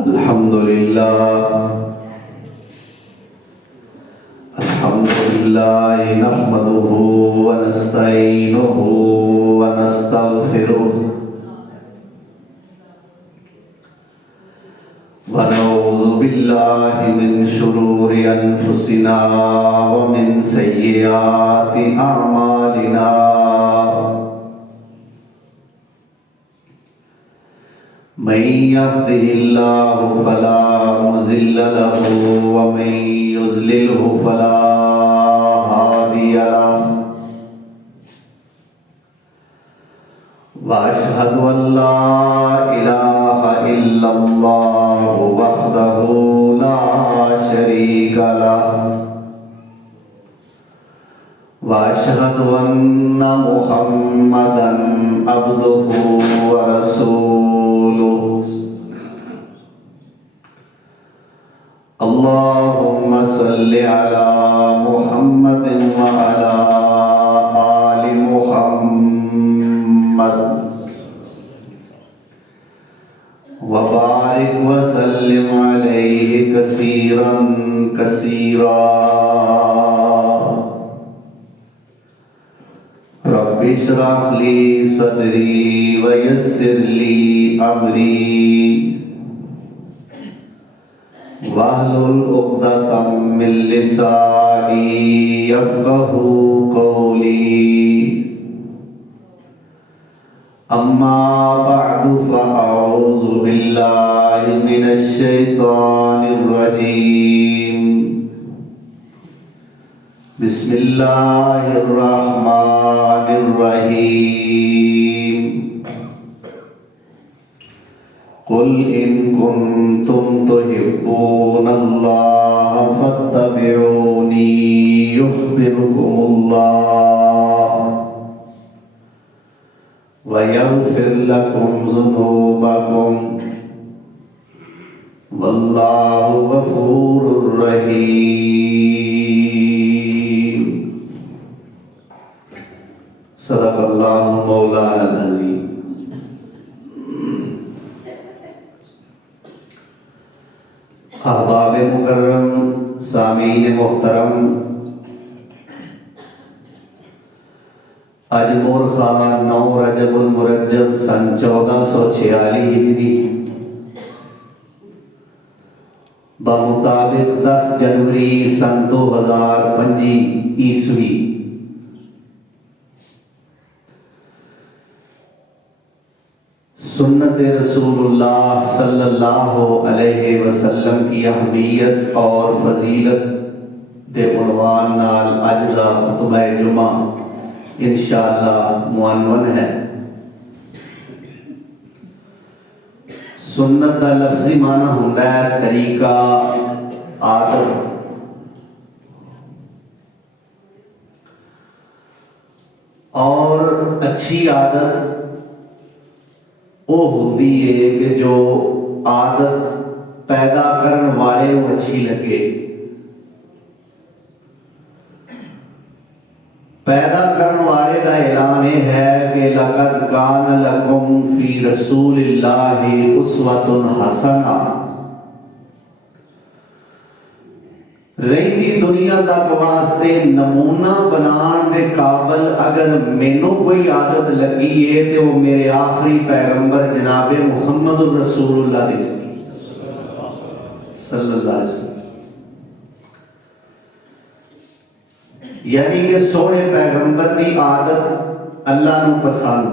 अल्हम्दुलिल्लाह नहमदुहु व नस्तईनुहु व नस्तगफिरुह व नऊज़ु बिल्लाहि मिन शुरूरि अनफुसिना व मिन सय्यिआति अअमालिना। मन यहदिहिल्लाहु फला मुज़िल्ल लहु व मन युज़्लिल्हु फला हादिय लहु। व अशहदु अल्ला इलाहा इल्लल्लाहु वहदहु ला शरीक लहु व अशहदु अन्ना मुहम्मदन अब्दुहु व रसूलुहु। अल्लाहुम्मा सल्लि अला मुहम्मदिन व अला आलि मुहम्मद व बारिक व सल्लिम अलैहि कसीरन कसीरा। रब्बि इश्रह ली सदरी व यस्सिर ली अमरी वाहलुल उक़दतम मिन लिसानी यफ़क़हू क़ौली। अम्मा बअदु फ़अऊज़ु बिल्लाहि मिनश शैतानिर रजीम। बिस्मिल्लाहिर रहमानिर रहीम। कुल इन कुन्तुम तुहिब्बूनल्लाह फत्तबिऊनी युहब्बिबकुमुल्लाह व यग़फिर लकुम ज़ुनूबकुम वल्लाहु गफ़ूरुर रहीम। सदक़ल्लाहु मौलाना अज़ीम। अहबाब मुकर्रम, सामीन मोहतरम, आज मोरखा 9 रजबुल मुरज्जब सन 1446 हिजरी बमुताबिक 10 जनवरी सन 2025 ईस्वी सुन्नत रसूलुल्लाह सल्लल्लाहु अलैहि वसल्लम की अहमियत और फजीलत दे उन्वान नाल अज दा खुतबा जुमा इंशाअल्लाह मुअन्वन है। सुन्नत दा लफ्जी माना हुंदा है तरीका, आदत। और अच्छी आदत वो होती है कि जो आदत पैदा करने वाले को अच्छी लगे। पैदा करने वाले का ऐलान है कि लक़द कान लकुम फी रसूलिल्लाहि उस्वतुन हसना। रही दुनिया तक वास्ते नमूना बनाने दे काबल अगर मैनू कोई आदत लगी है तो वो मेरे आखिरी पैगंबर जनाबे मुहम्मद रसूलुल्लाह दी लगी सल्लल्लाहु अलैहि वसल्लम। यानी कि सोने पैगंबर की आदत अल्लाह नू पसंद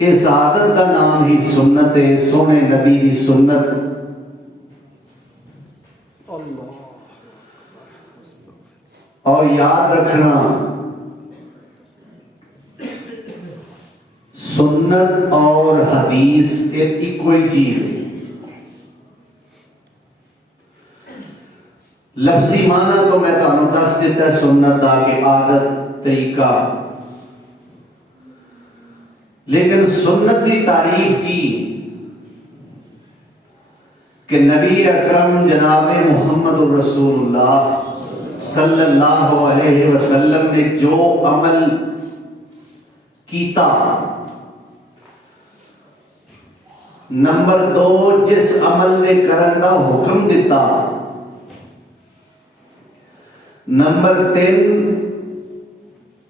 है। इस आदत का नाम ही सुन्नत है। सोने नबी की सुन्नत और याद रखना, सुन्नत और हदीस एक कोई चीज है। लफ्जी माना तो मैं तुहानू दस दिता सुन्नत दा कि आदत, तरीका, लेकिन सुन्नत की तारीफ की कि नबी अकरम जनाबे मुहम्मद रसूलुल्लाह सल्लल्लाहु अलैहि वसल्लम ने जो अमल कीता। नंबर 2 जिस अमल दे करन दा हुक्म दिता। नंबर 3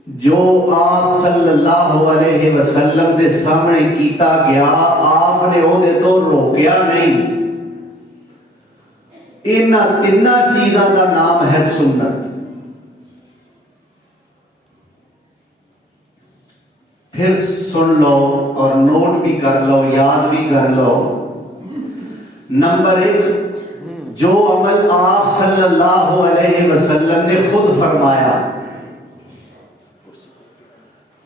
जो आप सल्लल्लाहु अलैहि वसल्लम दे सामने कीता गया, आपने ओदे तो रोकया नहीं। इन्हां तिन्हां चीज़ां दा नाम है सुन्नत। फिर सुन लो और नोट भी कर लो, याद भी कर लो। नंबर 1 जो अमल आप सल्लल्लाहु अलैहि वसल्लम ने खुद फरमाया।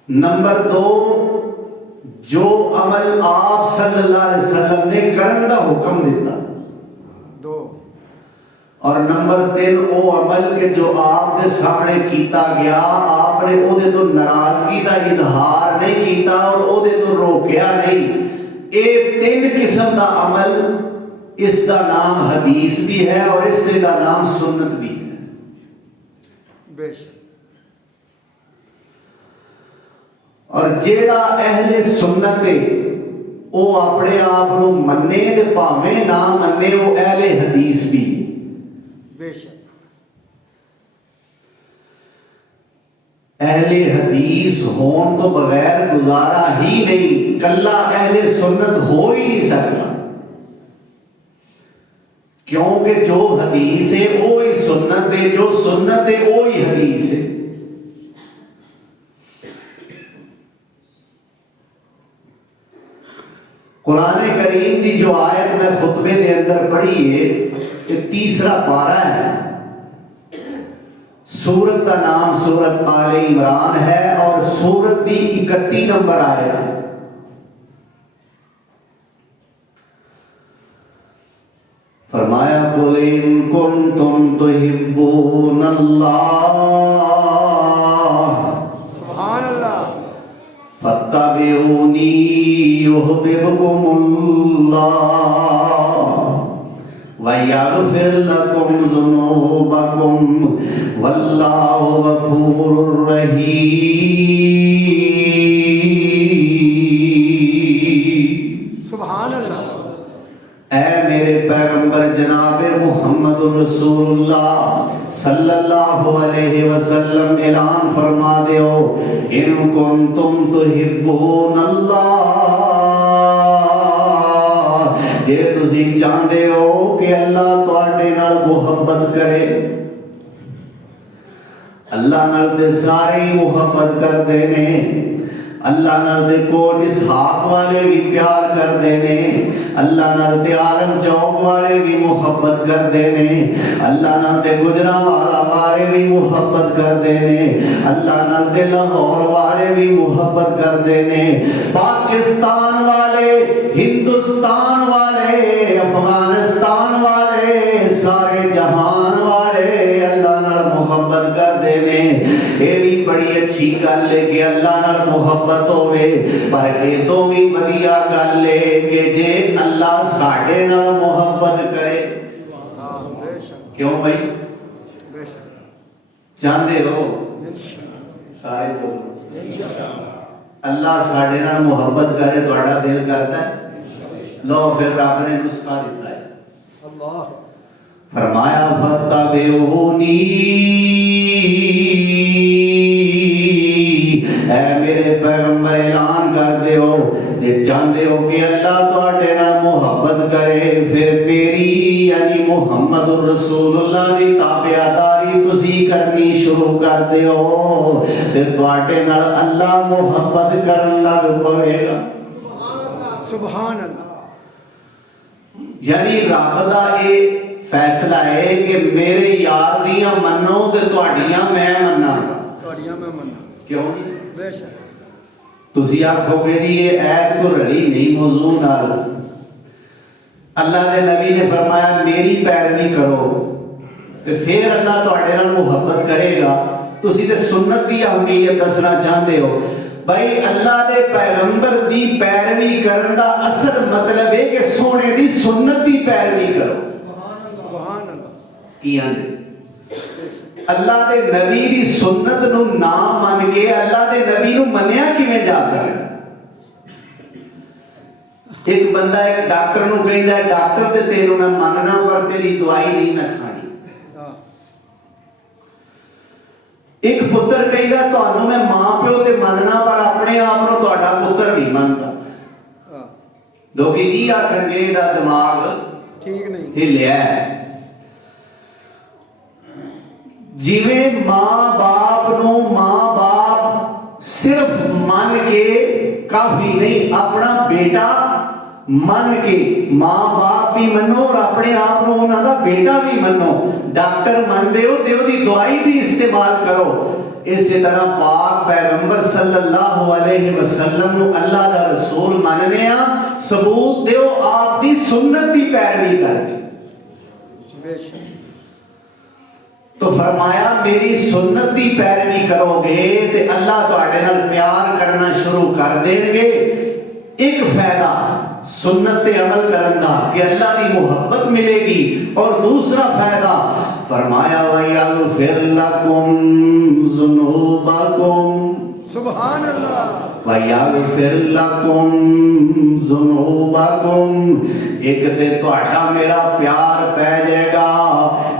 नंबर 2 जो अमल आप सल्लल्लाहु अलैहि वसल्लम ने करन दा हुक्म दिता। और नंबर 3 वो अमल के जो आपके सामने कीता गया, आपने ओदे तो नाराजगी का इजहार नहीं किया और ओदे तो रोकया नहीं। ये 3 किस्म का अमल, इसका नाम हदीस भी है और इससे का नाम सुन्नत भी है। बेशक। और जेड़ा अहले सुन्नत है वो अपने आप को मन्ने ते भावें ना मन्ने, वो अहले हदीस भी। बेशक। अहले हदीस होने तो बगैर गुजारा ही नहीं, कल्ला अहले सुन्नत हो ही नहीं सकता। क्योंकि जो हदीस है वो ही सुन्नत है, जो सुन्नत है वो ही हदीस है। कुरान करीम की जो आयत मैं खुतबे के अंदर पढ़ी है, ये 3रा पारा है। सूरत का नाम सूरत आले इमरान है और सूरत की 31 नंबर आयत है। फरमाया कुल इन कुंतुम तुहिब्बूनल्लाह सुभान अल्लाह फत्तबिऊनी युहब्बिबकुमुल्लाह वयगफिर लकुम ज़ुनूबकुम वल्लाहु गफूरुर रहीम। सुभान अल्लाह। ऐ मेरे पैगंबर जनाब मुहम्मदुर रसूलुल्लाह सल्लल्लाहु अलैहि वसल्लम ऐलान फरमा दियो, इन कुंतुम तुहिब्बूनल्लाह, जे तुसी चाहते हो कि अल्लाह तुहाडे नाल मुहब्बत करे। अल्लाह नाल ते सारे ही मुहब्बत करते ने। अल्लाह नाल ते कोट इसहाक वाले भी प्यार करते ने। अल्लाह नाल ते आलम चौक वाले भी मुहब्बत करते ने। अल्लाह नाल ते गुजरांवाला वाले भी मुहब्बत करते ने। अल्लाह नाल ते लाहौर वाले भी मुहब्बत करते ने। पाकिस्तान वाले, हिंदुस्तान वाले, अफगानिस्तान वाले, सारे जहान वाले अल्लाह नाल मुहब्बत करते ने। ये भी बड़ी अच्छी गल है कि अल्लाह नाल मुहब्बत होवे, पर ये तो भी वधिया गल है कि जे अल्लाह साडे नाल मुहब्बत करे। क्यों भाई? चाहते हो सारे बोलो अल्लाह साडे नाल मुहब्बत करे, तुहाडा दिल करता है? लो फिर रब ने नुस्खा दिता है। अल्लाह फरमाया फत्तबिऊनी, ऐ मेरे पैगंबर ऐलान कर दियो, जे चाहते हो कि अल्लाह तुहाडे नाल मुहब्बत करे, फिर मेरी यानी मुहम्मदुर रसूलुल्लाह दी ताबेदारी तुसी करनी शुरू कर दियो ते तुहाडे नाल अल्लाह मुहब्बत करन लग पवेगा। सुभान अल्लाह। यानी रब दा ये फैसला है कि मेरे यार दियां मन्नो ते तुहाडियां मैं मन्ना। तुहाडियां मैं मन्ना। क्यों? बेशक। तुसी आखोगे जी ये ऐत को रली नहीं मौजू नाल। अल्लाह दे नबी ने फरमाया मेरी पैरवी करो ते फिर अल्लाह तुहाडे नाल मुहब्बत करेगा। तुसी ते सुन्नत दी अहमियत दसना चाहते हो। भाई अल्लाह दे पैगंबर दी पैरवी करन दा असल मतलब है कि सोने दी सुन्नत दी पैरवी करो। सुभान अल्लाह। की आंदे अल्लाह के नबी की सुन्नत नूं ना मन के अल्लाह के नबी नूं मन्निया किवें जा सकदा? एक बंदा एक डॉक्टर नूं कहंदा है डॉक्टर ते तेनू मैं मनना पर तेरी दवाई नहीं मैं खानी। एक पुत्र कहंदा तुहानू मैं मां प्यो ते मनना पर अपने आप नूं तुहाडा पुत्र नहीं मनदा। लोग की आखणगे इहदा दिमाग ठीक नहीं हिलिया है। जिवें मां बाप नूं मां बाप सिर्फ मन के काफी नहीं, अपना बेटा मन के मां बाप भी मनो और अपने आप को उन्हां दा बेटा भी मनो। डॉक्टर मनदे हो ते ओदी दवाई भी इस्तेमाल करो। इसी तरह पाक पैगंबर सल्लल्लाहु अलैहि वसल्लम को अल्लाह दा रसूल मनने आ, सबूत दियो आप दी सुन्नत दी पैरवी करके। तो फरमाया मेरी सुन्नत दी पैरवी करोगे ते अल्लाह तुहाडे नाल प्यार करना शुरू कर देणगे। एक फायदा सुन्नत ते अमल करन दा कि अल्लाह दी मोहब्बत मिलेगी, और दूसरा फायदा फरमाया वयगफिर लकुम ज़ुनूबकुम, सुभान अल्लाह, वयगफिर लकुम ज़ुनूबकुम। एक ते तुहाडा मेरा प्यार पै जाएगा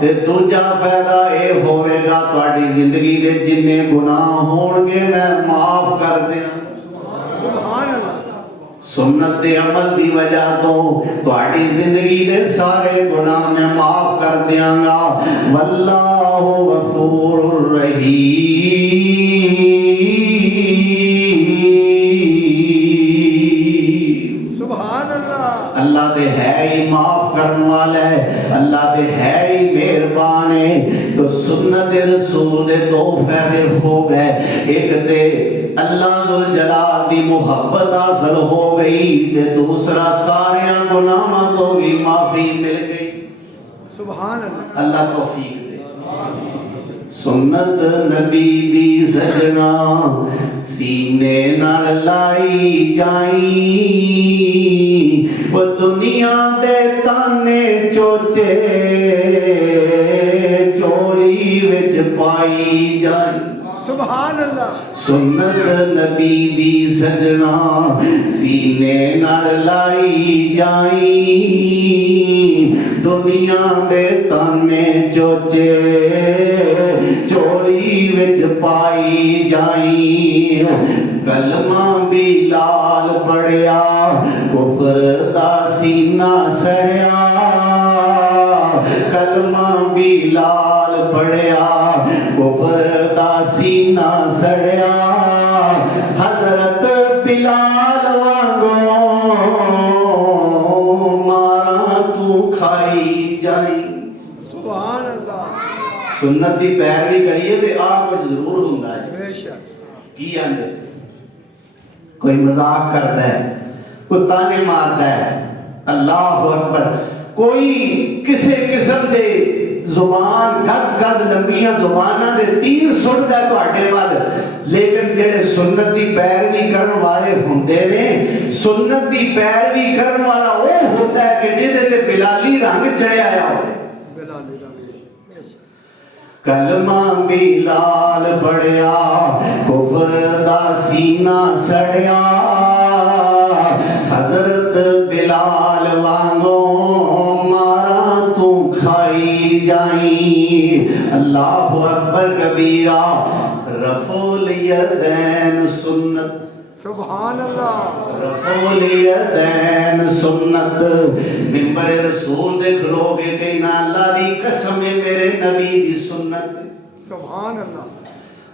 ते दूजा फायदा ये होवेगा तुहाडी जिंदगी दे जिन्ने गुनाह होणगे मैं माफ कर दियां। सुभान अल्लाह। सुन्नत दे अमल दी वजह तो तुहाडी जिंदगी दे सारे गुनाह मैं माफ कर दियांगा। वल्लाहु गफूरुर रहीम। सुभान अल्लाह। अल्लाह दे है ही माफ करने वाला है, अल्लाह दे है ही मेहरबान है। तो सुन्नत रसूल दे दो फायदे हो गए। एक ते अल्लाह जुल जलाल दी मोहब्बत हासिल हो गई ते दूसरा सारे गुनाहों तो भी माफी मिल गई। सुभान अल्लाह। अल्लाह तौफीक दे। सुन्नत नबी दी सजना सीने नाल लाई जाई, वो दुनिया दे ताने चोचे चोली विच पाई जाई। सुभान अल्लाह। सुन्नत नबी दी सजना सीने नाल लाई जाई, दुनिया दे ताने चोचे चोली विच पाई जाई। कलमा भी लाल पड़िया कुफर दा सीना सड़िया, कलमा भी लाल पड़िया कुफर दा सीना सड़िया। हजरत बिलाल वांगो मारा तू खाई जाई। सुभान अल्लाह। सुन्नत दी पैरवी करिए ते आ कुछ जरूर हुंदा है। बेशक। की आंदे कोई मजाक करता है, कोई ताने मारता है, अल्लाह अकबर, कोई किसी किस्म दे जुबान गज गज लंबियां जुबानां दे तीर सुटदा है तुहाडे वल, लेकिन जेड़े सुन्नत दी पैरवी करन वाले हुंदे ने, सुन्नत दी पैरवी करन वाला वो होता है कि जिहदे ते बिलाली रंग चढ़िया आया होवे। बिलाली रंग कलमा भी लाल पड़िया कुफर दा सीना सड़िया। हजरत बिलाल वांगो मारा तू खाई जाई। अल्लाहु अकबर कबीरा। रफुल यदैन सुन्नत। सुभान अल्लाह। रफुल यदैन सुन्नत। मिंबर रसूल दे खलोगे कहना अल्लाह दी कसम है मेरे नबी दी सुन्नत। सुभान अल्लाह।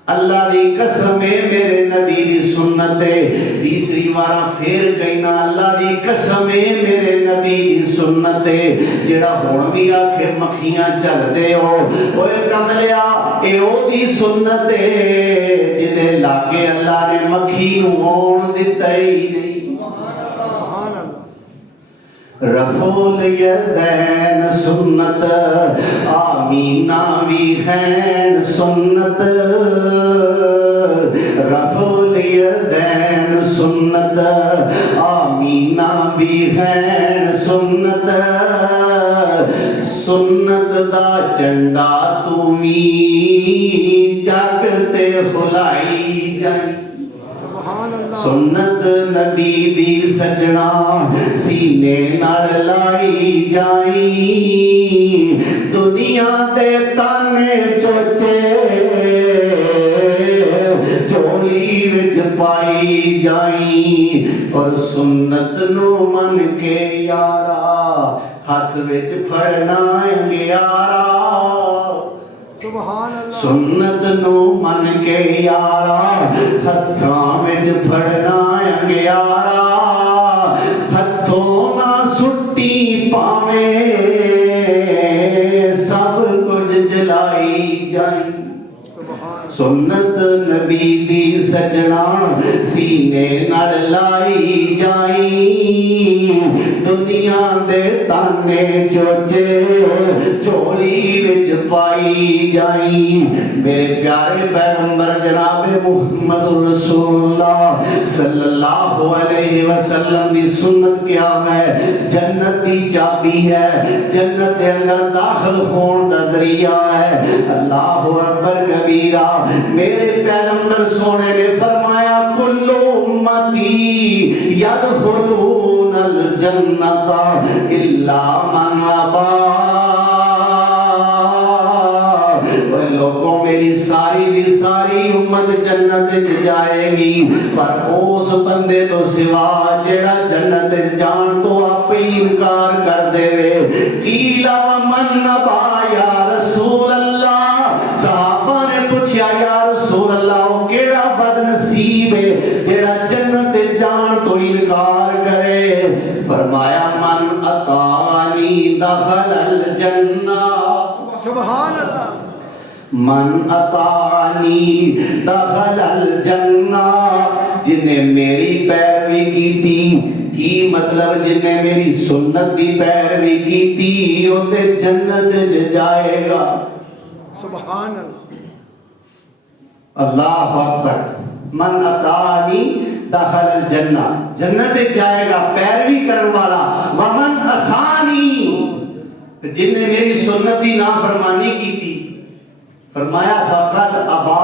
अल्लाह दी कसम है मेरे नबी दी सुन्नत है। तीसरी बार फिर कहना अल्लाह दी कसम है मेरे नबी दी सुन्नत है। जेड़ा हुण भी आखे मक्खियां चलदे हो ओए कमलिया ए ओदी सुन्नत है जिदे लागे अल्लाह ने मक्खी नूं आउण दित्ता ही नहीं। रफुल यदैन सुन्नत आमीना भी हैन सुन्नत। रफुल यदैन सुन्नत आमीना भी हैन सुन्नत। सुन्नत दा झंडा तूमी जग ते हुलाई जाई। सुन्नत नबी दी सजना सीने नाल लाई जाई। दुनिया दे ताने चोचे झोली विच पाई जाई। और सुन्नत नू मन के यारा हाथ विच फड़ना अंगियारा। सुन्नत नू मन के यारा हत्थां विच फड़ना अंगियारा। हथों ना सुट्टी पावे सब कुछ जलाई जाई। सुन्नत नबी दी सजना सीने नाल लाई जाई। दुनिया दे ताने चोचे झोली विच पाई जाई। मेरे प्यारे पैगंबर जनाबे मुहम्मद रसूलुल्लाह सल्लल्लाहु अलैहि वसल्लम दी सुन्नत क्या है? जन्नत दी चाबी है, जन्नत दे अंदर दाखिल होने दा जरिया है। अल्लाहु अकबर कबीरा। मेरे पैगंबर सोने ने फरमाया कुल्लु उम्मती यदखुलूनल जन्नता इल्ला मन अबा। लोगों मेरी सारी दी सारी उम्मत जन्नत च जाएगी, पर उस बंदे तो सिवा जेड़ा जन्नत च जान तो आपे ही इनकार कर देवे। कीला मन अबा या रसूल अल्लाह। सहाबा ने पूछा या रसूल अल्लाह वो केड़ा बदनसीब है जेड़ा जन्नत च जान तो इनकार करे? फरमाया मन अतानी दखलल जन्नह। सुभान अल्लाह। मन अतानी दखलल जन्नह। जिन्हें मेरी पैरवी की थी, की मतलब जिन्हें मेरी सुन्नत दी पैरवी की थी वो ते जन्नत च जाएगा। सुभान अल्लाह। अल्लाह अकबर। मन अतानी दखलल जन्नह, जन्नत च जाएगा पैरवी करने वाला। वमन असानी, जिन्हें मेरी सुन्नत दी नाफरमानी की थी, फरमाया फकत अबा,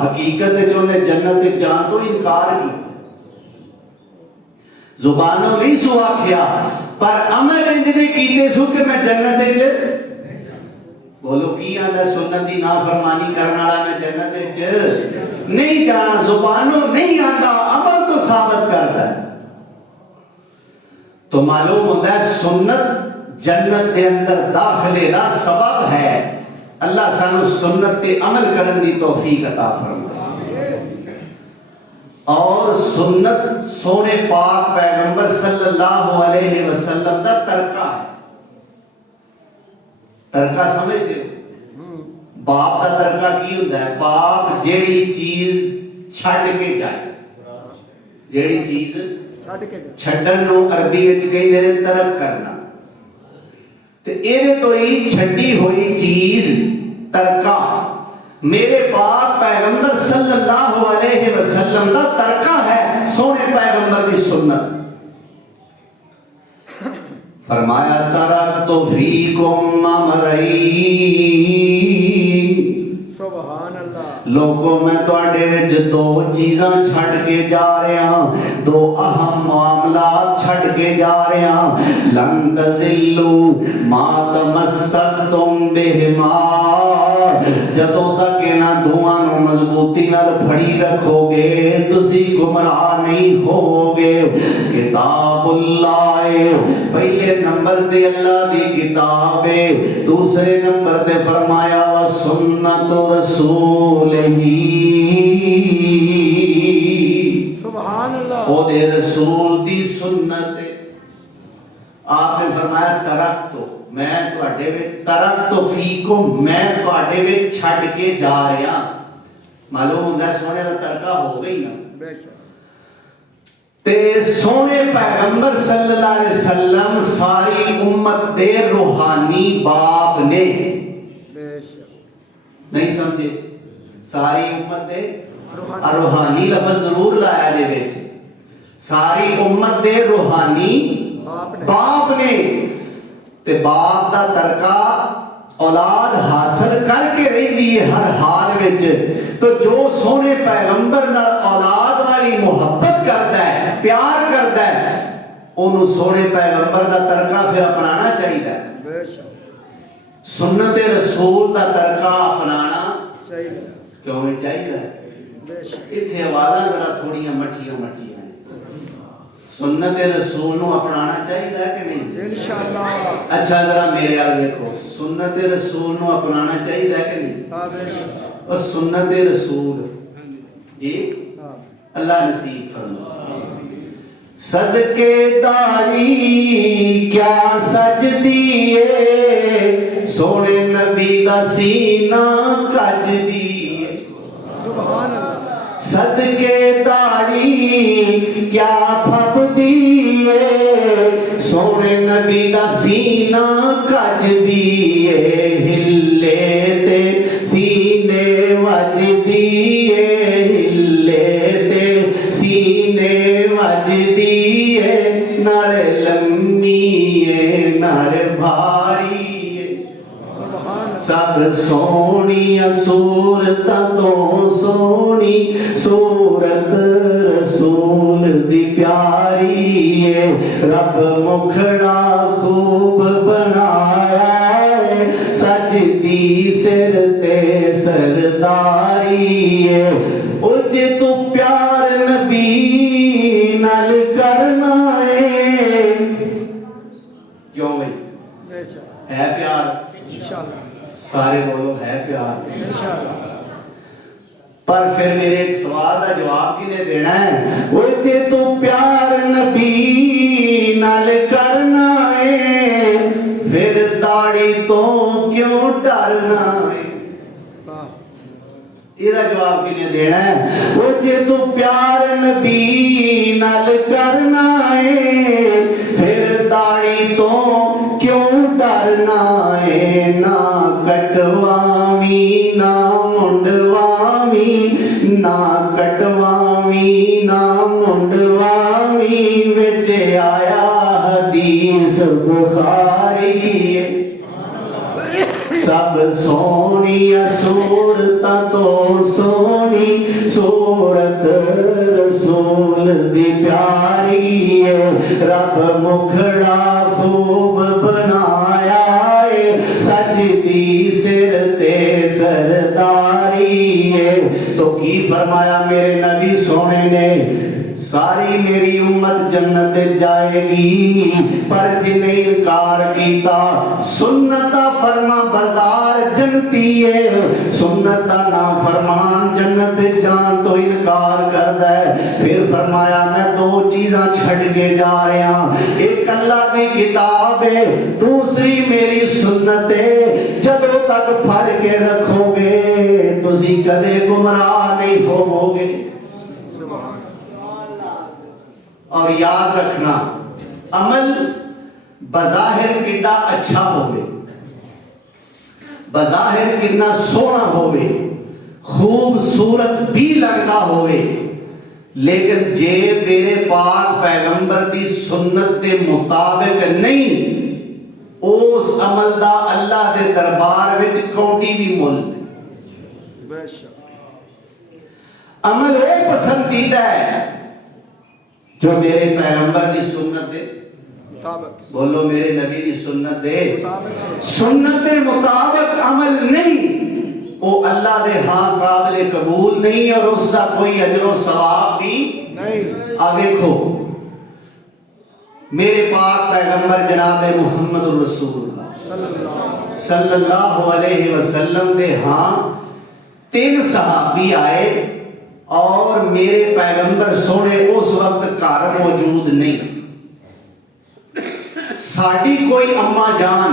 हकीकत जो ने जन्नत जान तो इनकार की। जुबानों नहीं सु आख्या पर अमल इंज दे कीते सु कि मैं जन्नत च। बोलो की आंदा सुन्नत दी नाफरमानी करने वाला मैं जन्नत च नहीं जाना। जुबानों नहीं आंदा, अमल तो साबित करता है। तो मालूम होता है सुन्नत जन्नत के अंदर दाखिले दा सबब है। अल्लाह सानू सुन्नत ते अमल करन दी तौफीक अता फरमाए। और सुन्नत सोने पाक पैगंबर सल्लल्लाहु अलैहि वसल्लम दा तरका है। तरका समझदे हो? बाप दा तरका की हुंदा है? बाप जेड़ी चीज छड्ड के जाए, जेड़ी चीज छड्डन नूं अरबी विच कहंदे ने तरक करना। ते एदे तो ही छड्डी हुई चीज तरका। मेरे पाक पैगंबर सल्लल्लाहु अलैहि वसल्लम दा तरका है सोने पैगंबर दी सुन्नत। फरमाया तरक्तु फीकुम अमरैन। सुभान अल्लाह। लोगों मैं तुहाडे विच दो चीज़ां छड्ड के जा रहा, दो अहम मामलात छड्ड के जा रहा। लन तज़िल्लू मा तमस्सकतुम बिहिमा। जदों तक इन्हां दोवां नूं मजबूती नाल फड़ी रखोगे तुसी गुमराह नहीं होवोगे। किताबुल्लाह पहले नंबर ते अल्लाह दी किताब है, दूसरे नंबर ते फरमाया व सुन्नत रसूलिही। सुभान अल्लाह। ओदे रसूल दी सुन्नत है। आपने फरमाया तरक तो मैं तुहाडे विच, तरक तो फीकुम मैं तुहाडे विच छड्ड के जा रहा। मालूम हुंदा सोने दा तरका हो गई ना। बेशक। ते सोने पैगंबर सल्लल्लाहु अलैहि वसल्लम सारी उम्मत दे रूहानी बाप ने। नहीं समझे? सारी उम्मत दे रूहानी लफ्ज जरूर लाया दे विच। सारी उम्मत दे रूहानी बाप ने। ते बाप दा तरका औलाद हासिल करके रही है हर हाल विच। तो जो सोने पैगंबर नाल औलाद वाली मुहब्बत करता है, प्यार करता है, उन्होंने सोने पैगंबर का तरका फिर अपनाना चाहिए। सुन्नत रसूल का तरका अपनाना क्यों नहीं चाहिए। इत्थे आवाज़ां जरा थोड़ियां मठियां मठियां सुन्नत रसूल नूं अपनाना चाहिए कि नहीं? इंशाअल्लाह। अच्छा जरा मेरे वाल देखो, सुन्नत रसूल नूं अपनाना चाहिए कि नहीं? हां बेशक। और सुन्नत रसूल जी अल्लाह नसीब फरमाए। सदके दाढ़ी क्या सजदी है, सोने नबी दा सीना कजदी है। सुभान अल्लाह। सदके दाढ़ी क्या फबदी है, सोने नबी दा सीना कजदी है। हिले ते सीने वजदी है, हिले ते सीने वजदी है। नाले लम्मी है नाले भारी है। सब सोनिया सूरतां तो सोनी सूरत रसूल दी प्यारी है। रब मुखड़ा खूब बनाया है, सजदी सिर ते सरदारी है। उज तू प्यार नबी नाल करना है। क्यों भाई है प्यार? सारे बोलो है प्यार। पर फिर मेरे एक सवाल का जवाब किने देना है? वो जे तू प्यार नबी नाल करना है, फिर दाढ़ी तो क्यों डरना है? इसका जवाब किने देना है? वो जे तू प्यार नबी नाल करना है, फिर दाढ़ी तो क्यों डरना है? ना कटवावी ना मुंडवावी, ना कटवावी ना मुंडवावी, विच आया हदीस बुखारी। सब सोनिया सूरतां तो सोनी सूरत रसूल दी प्यारी है। रब मुखड़ा खूब बनाया है, सजदी सिर ते सरदारी है। तो की फरमाया मेरे नबी सोने ने? सारी मेरी उम्मत जन्नत जाएगी, पर जिन्हें इनकार किया सुन्नता फरमा बरदार जन्नती है, सुन्नता ना फरमान जन्नत जान तो इनकार करता है। फिर फरमाया मैं दो चीज़ां छड़ के जा रहा, एक अल्लाह की किताब है, दूसरी मेरी सुन्नत है। जदों तक फड़ के रखोगे तुसी कदे गुमराह नहीं होवोगे। और याद रखना अमल बज़ाहिर कितना अच्छा होवे, बज़ाहिर कितना सोना होवे, खूबसूरत भी लगता होवे, लेकिन जे मेरे पाक पैगंबर दी सुन्नत के मुताबिक नहीं, उस अमल दा अल्लाह दे दरबार विच कोटी भी मुल नहीं। अमल वो पसंदीदा है जो मेरे पैगंबर दी सुन्नत दे मुताबिक, बोलो मेरे नबी दी सुन्नत दे सुन्नत दे मुताबिक अमल नहीं, वो अल्लाह दे हाँ काबिल कबूल नहीं और उसका कोई अजर सवाब भी नहीं। अब देखो मेरे पाक पैगंबर जनाब मुहम्मद रसूलुल्लाह सल्लल्लाहु अलैहि वसल्लम दे हाँ 3 सहाबी आए और मेरे पैगंबर सोने उस वक्त घर मौजूद नहीं। साड़ी कोई अम्मा जान,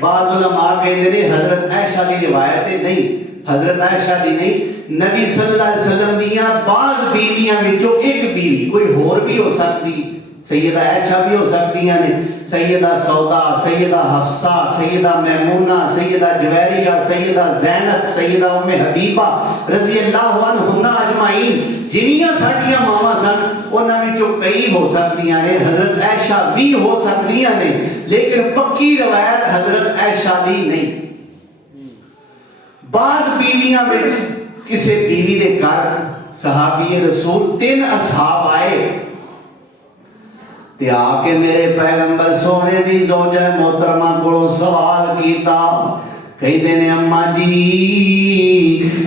बाद उलमा कहते ने हजरत आयशा की रिवायत है, नहीं हजरत आयशा की नहीं, नबी सल्लल्लाहु अलैहि वसल्लम दियां बाज बीवियां विचों एक बीवी, कोई होर भी हो सकती, सैयदा ऐशा भी हो सकती ने, सैयदा सौदा, सैयदा हफ्सा, सैयदा मैमूना, सैयदा जवैरिया, सैयदा ज़ैनब, सैयदा उम्मे हबीबा रज़ी अल्लाह अन्हुन्ना अजमाइन। जिन्नियां साडियां मावां सन उन्हां विचों कई हो सकदियां ने, हज़रत ऐशा भी हो सकदियां ने, लेकिन पक्की रवायत हज़रत ऐशा दी नहीं। बाज़ बीवियां विच किसी बीवी दे घर सहाबी रसूल 3 असहाब आए ते आके मेरे पैगंबर सोने दी ज़ौजा मोहतरमा कोलों सवाल कीता। कहते ने अम्मा जी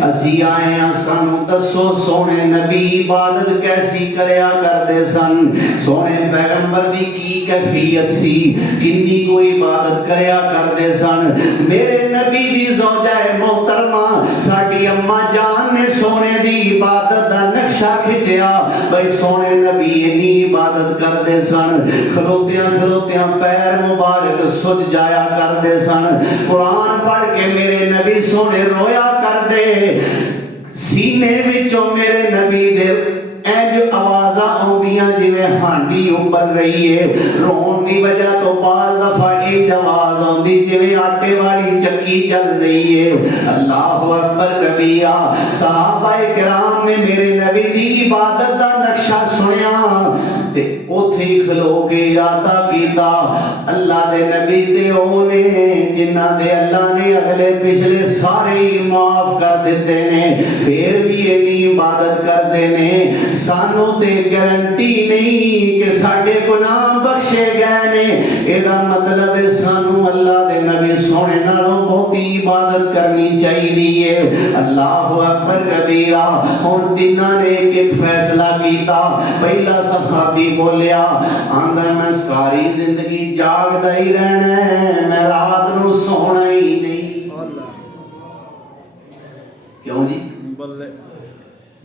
असी आए हैं, सानू दसो सोने नबी इबादत कैसी करया करते सन, सोने पैगंबर दी की कैफियत सी, किन्नी कोई इबादत करया करते सन। मेरे नबी दी ज़ौजा मोहतरमा साडी अम्मा जान ने सोने दी इबादत दा नक्शा खिंचया, भाई सोने नबी इन्नी इबादत करते सन, खलोतियां खलोतियां पैर मुबारक सुज जाया करते सन, कुरान पढ़ के मेरे नबी सोने रोया करते, सीने विचों मेरे नबी दे इंज आवाज़ां आउंदियां जिवें हांडी उबर रही है, रोन दी वजह तो बाज़ दफा इंज आवाज़ आउंदी जिवें आटे वाली चक्की चल रही है। अल्लाहु अकबर कबीरा। सहाबाए किराम ने मेरे नबी दी इबादत दा नक्शा सुनिया ते उथे ही खलो के इरादा कीता, अल्लाह दे नबी ते ओने जिन्हां दे अल्लाह ने अगले पिछले सारे ही माफ कर दिते ने, फिर भी इन्नी इबादत करते ने, सानू ते गारंटी नहीं कि साडे गुनाह बख्शे गए ने। एदा मतलब है सानू अल्लाह दे नबी सोने नालों बहुती इबादत करनी चाहिए। अल्लाहु अकबर कबीरा। हुण तिन्हां ने एक फैसला कीता। पहला सहाबी बोलिया, आंदा मैं सारी जिंदगी जागदा ही रहना है, मैं रात नूं सोना ही नहीं। क्यों जी?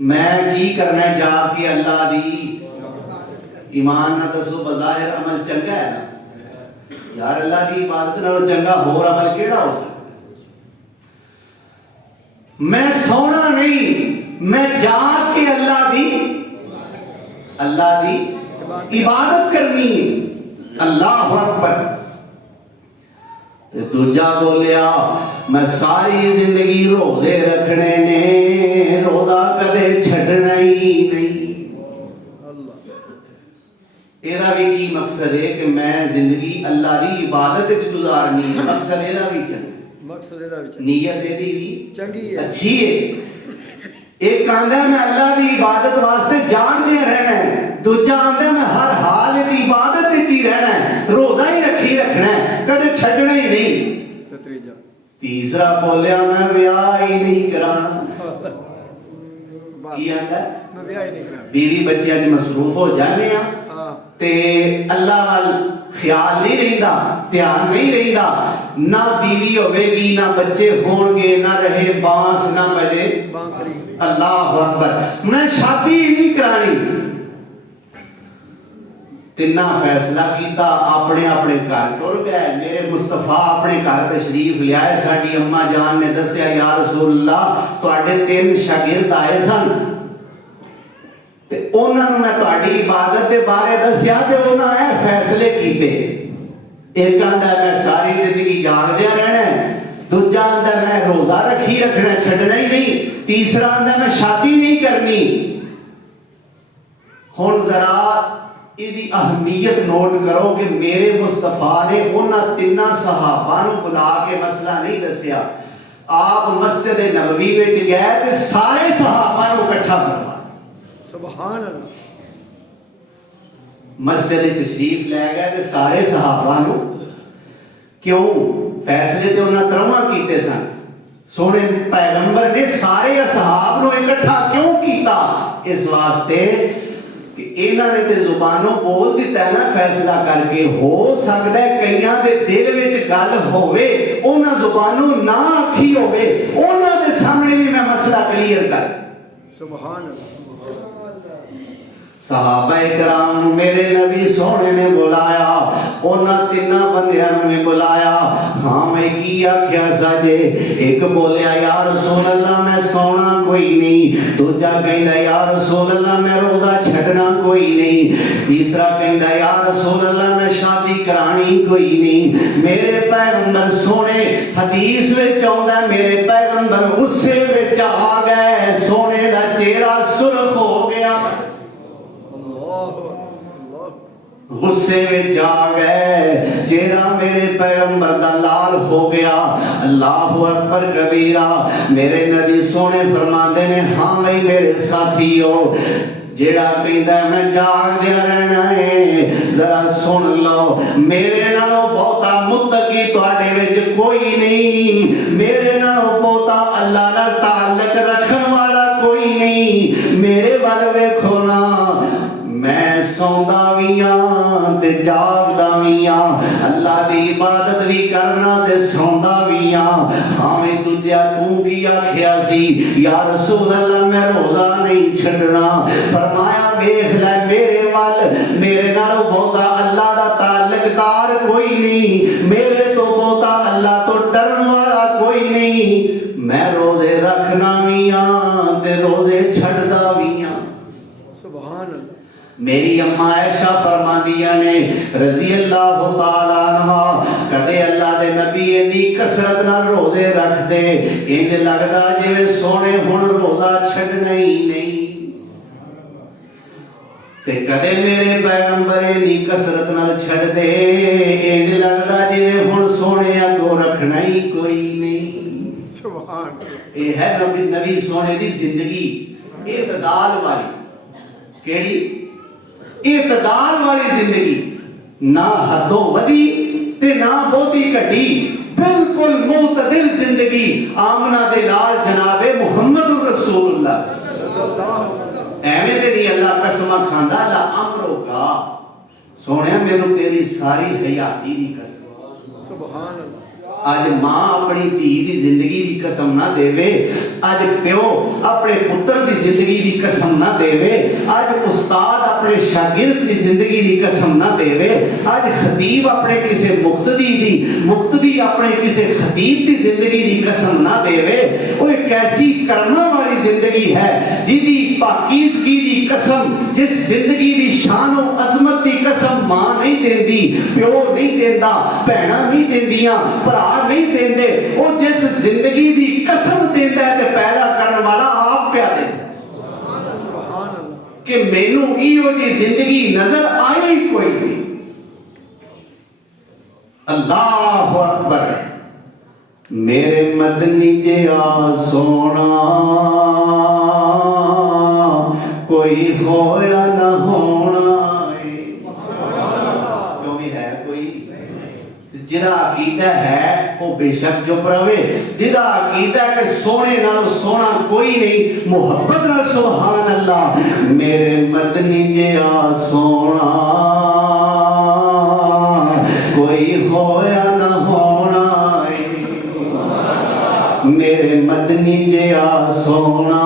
मैं की करना जाग के अल्लाह दी। ईमान ना दसो बज़ाहिर अमल चंगा है ना यार, अल्लाह दी इबादत नालों चंगा होर अमल केड़ा हो सकता? मैं सोना नहीं, मैं जाग के अल्लाह दी इबादत करनी है। अल्लाहु अकबर। दूजा बोलिया, मैं सारी जिंदगी रोजे रखने ने, रोजा कदे छड़ना ही नहीं। एदा भी की मकसद है कि मैं जिंदगी अल्लाह दी इबादत विच गुजारनी है। मकसद एदा भी चंगा, नीयत एदी भी चंगी है, अच्छी है। एक आंदा मैं अल्लाह दी इबादत वास्ते जागदे रहना है, दूजा आंदा मैं हर हाल विच इबादत विच ही रहना है, रोजा ही रखी रखना है, कदे छड़ना ही नहीं। तीसरा बोलिया, मैं ब्याह ही नहीं कराना। की आंदा? मैं ब्याह ही नहीं कराना। बीवी बच्चियां च मसरूफ हो जाने आ ते अल्लाह वाल ख्याल नहीं रहिंदा, ध्यान नहीं रहिंदा, ना बीवी होवेगी, ना बच्चे होंगे, ना रहे बांस, ना बजे बांसुरी। अल्लाहु अकबर। मैं शादी नहीं करानी। तिन्ना फैसला कीता, अपने अपने घर टुर गए। मेरे मुस्तफा अपने घर तशरीफ लियाए। साडी अम्मा जान ने दसिया, या रसूलल्लाह तुहाडे 3 शागिर्द आए सन ते उन्हां नूं मैं तुहाडी इबादत दे बारे दसिया ते उन्हां ए फैसले कीते। एक आंदा मैं सारी जिंदगी जागदे रहना है, दूजा आंदा मैं रोजा रखी रखना, छड़ना ही नहीं, तीसरा आंदा मैं शादी नहीं करनी। हुण जरा इहदी अहमियत नोट करो कि मेरे मुस्तफा ने उन्हां 3 सहाबा नूं बुला के मसला नहीं दसिया। आप मस्जिद नबवी विच गए ते सारे सहाबा नूं इकट्ठा फरमाया। सुभान अल्लाह। मस्जिद तशरीफ ले गए ते सारे सहाबा नूं, क्यों? फैसले ते उन्हां तरवा कीते सन। सोने पैगंबर ने सारे असहाब नूं इकट्ठा क्यों कीता? इस वास्ते कि इन्हां ने ते जुबानों बोल दिता है ना फैसला करके। हो सकता है कईयां दे दिल विच गल होवे, उन्हां जुबानों ना आखी होवे, उन्हां दे सामने भी मैं मसला क्लियर कर। सुभान अल्लाह। सहाबाए किराम मेरे नबी सोने ने बुलाया, उन्हां 3 बंदियां नूं भी बुलाया। हाँ मैं की आख्या साजे? एक बोलिया, या रसूल अल्लाह मैं सोना कोई नहीं। दूजा कहंदा, या रसूल अल्लाह मैं रोजा छड़ना कोई नहीं। तीसरा कहंदा, या रसूल अल्लाह मैं शादी करानी कोई नहीं। मेरे पैगंबर सोने हदीस विच आउंदा मेरे पैगंबर गुस्से विच आ गए, सोने दा चेहरा सुर्ख हो गया, गुस्से में आ गए, चेहरा मेरे पैगंबर दा लाल हो गया। अल्लाहु अकबर कबीरा। मेरे नबी सोने फरमाते ने हाँ भाई मेरे साथियों, जेड़ा कहंदा मैं जागदे रहना है जरा सुन लो, मेरे नालों बहुता मुत्तकी तुहाडे विच कोई नहीं, मेरे नालों बहुता अल्लाह नाल ताल्लुक रखण वाला कोई नहीं। मेरे वल वेखो ना, मैं सौंदा भी हां ते जागदा भी हां, अल्लाह दी इबादत भी करना ते सौंदा भी हां। भावें दूजा तू की आखिया सी या रसूल अल्लाह मैं रोजा नहीं छड्डना, फरमाया वेख ले मेरे वल, मेरे नालों बहुता अल्लाह दा ताल्लुकदार कोई नहीं, मेरे तो बहुता अल्लाह तो डरन वाला कोई नहीं। मैं रोजे रखना भी हां ते रोजे छड्डदा भी हां। सुभान अल्लाह। मेरी अम्मा ऐशा फरमादिया ने रजी अल्लाह तआला अन्हा, कदे अल्लाह दे नबी इन्नी कसरत नाल रोजे रखदे इंज लगदा जिवें सोने हुण रोजा छड्डना ही नहीं, ते कदे मेरे पैगंबर इन्नी कसरत नाल छड्डदे इंज लगदा जिवें हुण सोने अगों रखना ही कोई नहीं। सुभान। ये है नबी सोने दी जिंदगी इतदाल वाली, केड़ी इतदाल वाली जिंदगी, ना हदों वधी ते ना बहुती घटी, बिल्कुल मुतदिल जिंदगी। आमना दे नाल जनाबे मुहम्मद रसूलुल्लाह एवें ते नहीं अल्लाह कसम खांदा, अल्लाह अमरो का सोने मैनू तेरी सारी हयाती दी कसम। सुभान अल्लाह। आज मां अपनी धी दी जिंदगी दी कसम ना देवे, आज प्यो अपने पुत्र दी जिंदगी दी कसम ना देवे, आज उस्ताद अपने शागिर्द दी जिंदगी दी कसम ना देवे, आज खतीब अपने किसी मुक्तदी अपने किसी खतीब दी जिंदगी दी कसम ना देवे। वो एक ऐसी कर्मा वाली जिंदगी है जिदी पाकीज़गी दी कसम, जिस जिंदगी दी शान और अजमत दी कसम मां नहीं देंदी, प्यो नहीं देंदा, भैणा नहीं देंदियां, भरा नहीं देंदे। वो जिस जिंदगी दी कसम देंदा है ते पैदा करने वाला आप प्या देंदा। सुभान अल्लाह। कि मैनू इहो जी जिंदगी नजर आई ही कोई नहीं। अल्लाहु अकबर। मेरे मदनी जिया सोना कोई होया ना होना, क्योंकि है कोई जिदा अकीदा है वो बेशक चुप रहे, जिदा अकीदा कि सोने नालों सोना कोई नहीं, मुहब्बत नाल सुभान अल्लाह। मेरे मदनी जिया सोना कोई होया ना होना, मेरे मदनी जिया सोना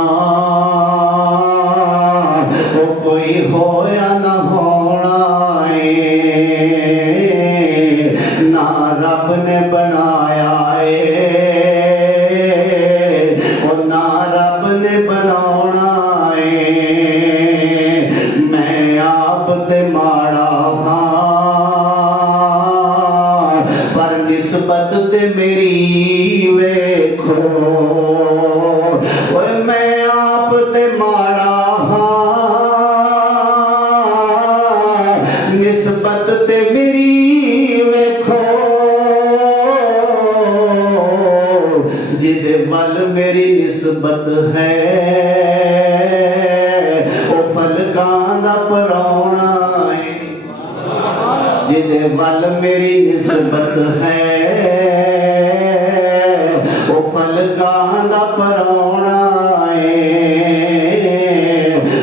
वो कोई होया ना होना, ना रब ने बनाया और ना रब ने बनाना। मैं आप ते माड़ा हाँ, पर निस्बत ते मेरी वेखो, मैं आप ते माड़ा निस्बत ते मेरी वेखो, जिदे वल मेरी निस्बत है ओ फलकां दा परौना है, जिदे वल मेरी निस्बत है ओ फलकां दा परौना है।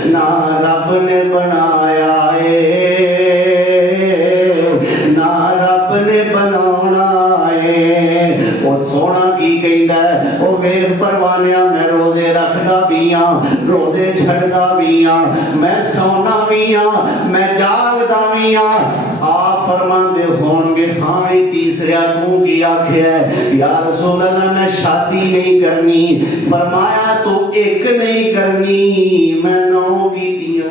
ना रब ने बनाया ना रब ने बनाना है। वो सोना की कहता है वो वेख परवानिया, मैं रोजे रखदा भी हाँ, रोजे छड़दा भी हाँ, मैं सौना भी हाँ, मैं जागदा भी हाँ। आप फरमाते होंगे हाँ तीसरा तू की आख्या है या रसूल अल्लाह मैं शादी नहीं करनी, फरमाया तो एक नहीं करनी मैं 9 की दिया।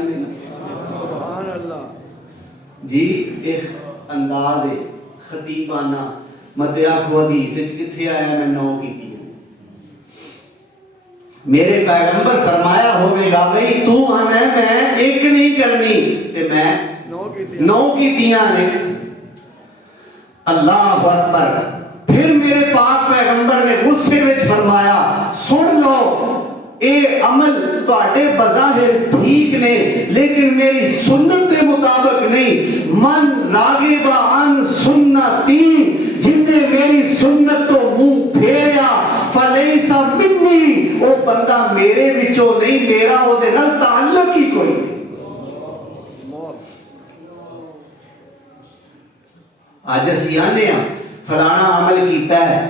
जी एक अंदाज है खतीबाना मत आखो हदीस किथे आया मैं नौ की मेरे पैगंबर फरमाया होगा भाई तू आना मैं एक नहीं करनी ते मैं नौ की दियां ने। अल्लाह अकबर। फिर मेरे पाक पैगंबर ने गुस्से में फरमाया सुन लो ए अमल तुहाडे बज़ाहिर ठीक ने लेकिन मेरी सुन्नत के मुताबिक नहीं। मन रागिबा अन सुन्नती जिन्ने मेरी सुन्नत तो मुंह फेरिया फलैसा मिन्नी वो बंदा मेरे विचों नहीं मेरा ओदे नाल ताल्लुक ही कोई नहीं। आज असीं आने फलाना अमल कीता है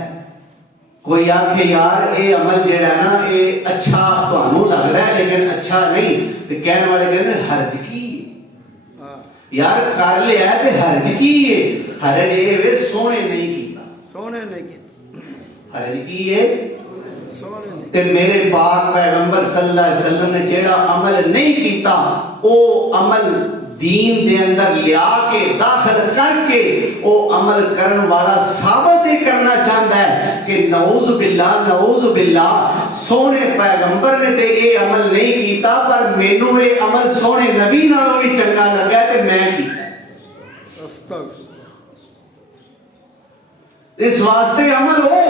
कोई आखे यार ये अमल जेड़ा है ना ये अच्छा तुहानू लग रहा है लेकिन अच्छा नहीं तो कहने वाले कहते हर्ज की यार कर लिया ते हर्ज की है हर्ज ये वे सोने नहीं कीता हर्ज की है ते मेरे पाक पैगंबर सल्लल्लाहु अलैहि वसल्लम ने जेड़ा अमल नहीं कीता वो अमल दीन दे अंदर लिया के दाखिल करके वो अमल करने वाला साबित ही करना चाहता है कि नऊज बिल्लाह सोने पैगंबर ने ते ये अमल नहीं कीता पर मैनू ये अमल सोने नबी नालों भी चंगा लगा ते मैं कीता। इस वास्ते अमल हो